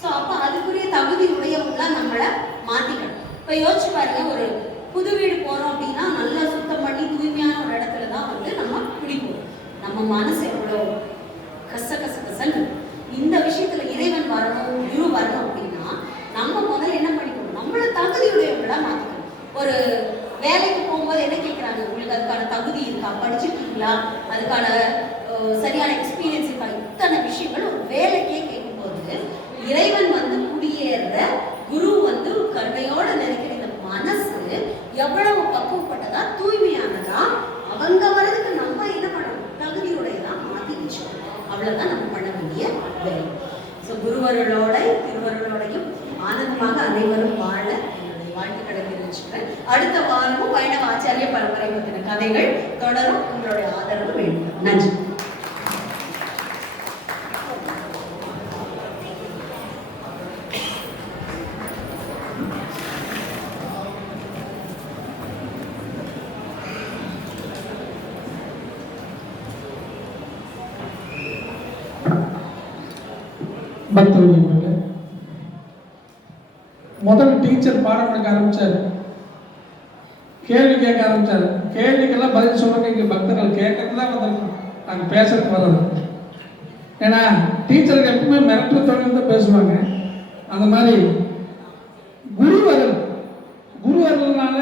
ஸோ அப்போ அதுக்குரிய தகுதி உடையவங்களா நம்மளை மாத்திக்கணும். இப்போ யோசிச்சு பாருங்க, ஒரு புது வீடு போறோம் அப்படின்னா நல்லா சுத்தம் பண்ணி தூய்மையான ஒரு இடத்துல தான் வந்து நம்ம குடிப்போம். நம்ம மனசு எவ்வளோ கசன்னு. இந்த விஷயத்துல இறைவன் வரணும், குரு வரணும் அப்படின்னா நம்ம முதல்ல என்ன பண்ணிக்கணும், நம்மள தகுதியுடையவங்களா மாத்திக்கணும். ஒரு வேலைக்கு போகும்போது என்ன கேட்குறாங்க, உங்களுக்கு அதுக்கான தகுதி இருக்கா, படிச்சிருக்கீங்களா, அதுக்கான சரியான எக்ஸ்பீரியன்ஸ் இருக்கா, இத்தனை விஷயங்கள் ஒரு வேலைக்கே கேட்கும்போது இறைவன் வந்து குடியேற குரு வந்து கருணையோட நினைக்கிற இந்த மனசு எவ்வளவு பக்குவப்பட்டதா தூய்மையானதா, அவங்க வரதுக்கு நம்ம என்ன பண்ணணும், தகுதியுடையதான் மாற்றி வச்சோம். அவ்வளவுதான் நம்ம பண்ண வேண்டிய வேலை. ஸோ குருவர்களோட திருவர்களோடையும் ஆனந்தமாக அனைவரும் வாழ என்னுடைய வாழ்த்துக்களை தெரிவிச்சுக்கிறேன். அடுத்த வாரமும் வைணவ ஆச்சாரிய பரம்பரை பற்றின கதைகள் தொடரும். உங்களுடைய ஆதரவு வேண்டும். நன்றி. முதல் டீச்சர் பாடம் எடுக்க ஆரம்பிச்சாரு, கேள்வி கேட்க ஆரம்பிச்சாரு. கேள்விக்கெல்லாம் பதில் சொல்லுங்க, இங்கே பக்தர்கள் கேட்கறது தான் வந்திருக்கோம், நாங்கள் பேசுறதுக்கு வர்றது. ஏன்னா டீச்சருக்கு எப்பவுமே மிரட்டு தொழில் தான் பேசுவாங்க. அந்த மாதிரி குருவர்கள்னால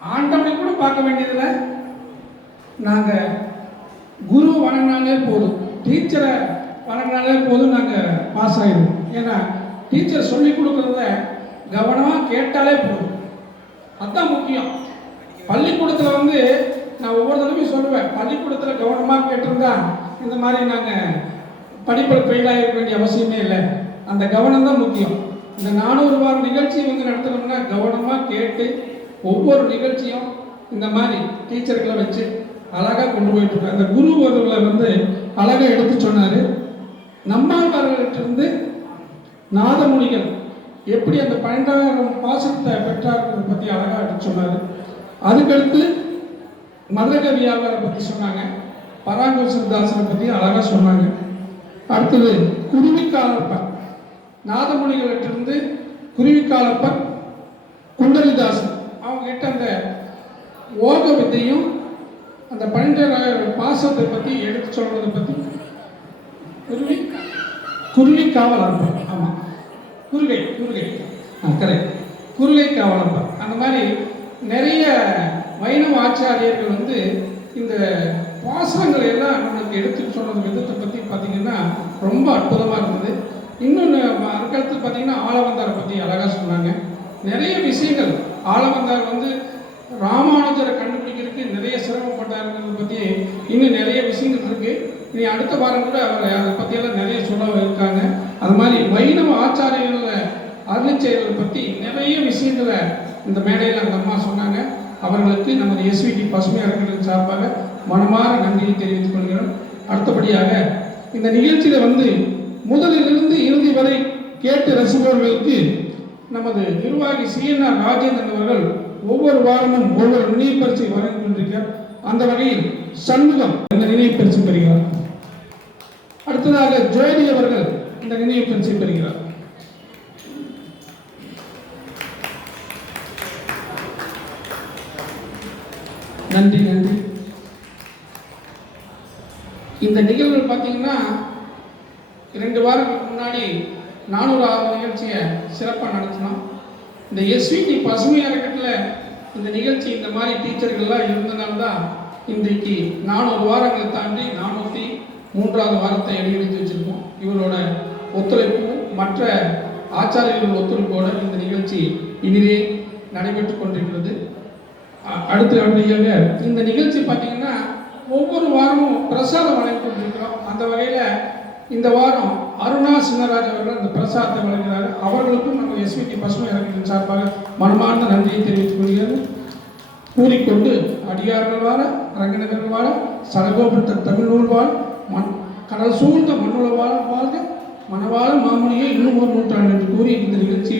ஆண்டவனை கூட பார்க்க வேண்டியதில்லை. நாங்கள் குரு வணங்கினாலே போதும், டீச்சரை வணங்கினாலே போதும், நாங்கள் பாஸ் ஆகிடுவோம். ஏன்னா டீச்சர் சொல்லி கொடுக்குறத கவனமாக கேட்டாலே போதும், அதுதான் முக்கியம். பள்ளிக்கூடத்தில் வந்து நான் ஒவ்வொரு தடவையும் சொல்லுவேன், பள்ளிக்கூடத்தில் கவனமாக கேட்டிருந்தா இந்த மாதிரி நாங்கள் படிப்பில் ஃபெயிலாக இருக்க வேண்டிய அவசியமே இல்லை. அந்த கவனம் தான் முக்கியம். இந்த 400 வார நிகழ்ச்சி வந்து நடத்தணும்னா கவனமாக கேட்டு ஒவ்வொரு நிகழ்ச்சியும் இந்த மாதிரி டீச்சர்களை வச்சு அழகாக கொண்டு போயிட்டு இருக்கேன். அந்த குருவர்களை வந்து அழகாக எடுத்து சொன்னார். நம்மாழ்வார்களிட்டிருந்து நாதமுனிகள் எப்படி அந்த 12,000 பாசத்தை பெற்றார்கள் பற்றி அழகாக எடுத்து சொன்னார். அதுக்கடுத்து மதுரகவி ஆழ்வாரை பற்றி சொன்னாங்க, பராங்குசதாசனை பற்றி அழகாக சொன்னாங்க. அடுத்தது குருவிக்காலப்பர், நாதமுனிகளிட்டிருந்து குருவிக்காலப்பர், குண்டலிதாசன், அவங்க கிட்ட அந்த ஓக வித்தையும் அந்த 12,000 பாசத்தை பற்றி எடுத்து சொல்றதை பற்றி குருவி காவலப்பர், ஆமாம் குருகை கரெக்ட், குருகை காவலப்பர். அந்த மாதிரி நிறைய வைணவ ஆச்சாரியர்கள் வந்து இந்த பாசனங்களை எல்லாம் நமக்கு எடுத்து சொன்னது விதத்தை பற்றி பார்த்தீங்கன்னா ரொம்ப அற்புதமாக இருந்தது. இன்னொன்று அதுக்கடுத்து பார்த்தீங்கன்னா ஆளவந்தாரை பற்றி அழகாக சொன்னாங்க. நிறைய விஷயங்கள் ஆளவந்தார் வந்து ராமானுஜரை கண்டுபிடிக்கிறதுக்கு நிறைய சிரமப்பட்டாருங்கிறத பற்றி இன்னும் நிறைய விஷயங்கள் இருக்குது. இனி அடுத்த வாரம் கூட அவர் அதை பற்றியெல்லாம் நிறைய சொல்ல இருக்காங்க. அது மாதிரி வைணவ ஆச்சாரியர்களை அருளிச்செயல்களை பற்றி நிறைய விஷயங்களை இந்த மேடையில் அந்த அம்மா சொன்னாங்க. அவர்களுக்கு நமது எஸ்விடி பசுமை அறக்கட்டளை சார்பாக மனமாற நன்றியை தெரிவித்துக் கொள்கிறோம். அடுத்தபடியாக இந்த நிகழ்ச்சியில் வந்து முதலிலிருந்து இறுதி வரை கேட்டு ரசிப்பவர்களுக்கு நமது நிர்வாகி CNR ராஜேந்திரன் அவர்கள் ஒவ்வொரு வாரமும் ஒவ்வொரு நினைவு பரிசை வழங்கி கொண்டிருக்கிறார். அந்த வகையில் சண்முகம் இந்த நினைவு பரிசு பெறுகிறார். அடுத்ததாக ஜோதி அவர்கள் இந்த நினைவு பரிசை பெறுகிறார். நன்றி நன்றி. இந்த நிகழ்வு பார்த்தீங்கன்னா 2 வாரங்களுக்கு முன்னாடி 400வது நிகழ்ச்சியை சிறப்பாக நடத்தினோம். இந்த எஸ்விடி பசுமை அறக்கட்டளை இந்த நிகழ்ச்சி இந்த மாதிரி டீச்சர்கள்லாம் இருந்தனால தான் இன்றைக்கு 400 வாரங்களை தாண்டி 403வது வாரத்தை எடுத்து வச்சிருக்கோம். இவரோட ஒத்துழைப்பும் மற்ற ஆச்சாரியர்கள் ஒத்துழைப்போடு இந்த நிகழ்ச்சி இனிதே நடைபெற்று கொண்டிருக்கிறது. அடுத்தபடியாக இந்த நிகழ்ச்சி பார்த்தீங்கன்னா ஒவ்வொரு வாரமும் பிரசாதம் வழங்கி கொண்டிருக்கிறோம். அந்த வகையில் இந்த வாரம் அருணா சின்னராஜ் அவர்கள் இந்த பிரசாதத்தை வழங்குகிறார். அவர்களுக்கும் நம்ம எஸ்விடி பசுமை அறக்கட்டளை சார்பாக மனமார்ந்த நன்றியை தெரிவித்துக் கொள்கிறது. கூறிக்கொண்டு அடியார்கள் வாழ அரங்கநகர்கள் வாழ சடகோபுரத்த தமிழ் நூல் வாழ் கடல் சூழ்ந்த மண்ணுல வாழ்க மணவாள மாமணியை இன்னும் ஒரு நூற்றாண்டு என்று கூறி இந்த நிகழ்ச்சி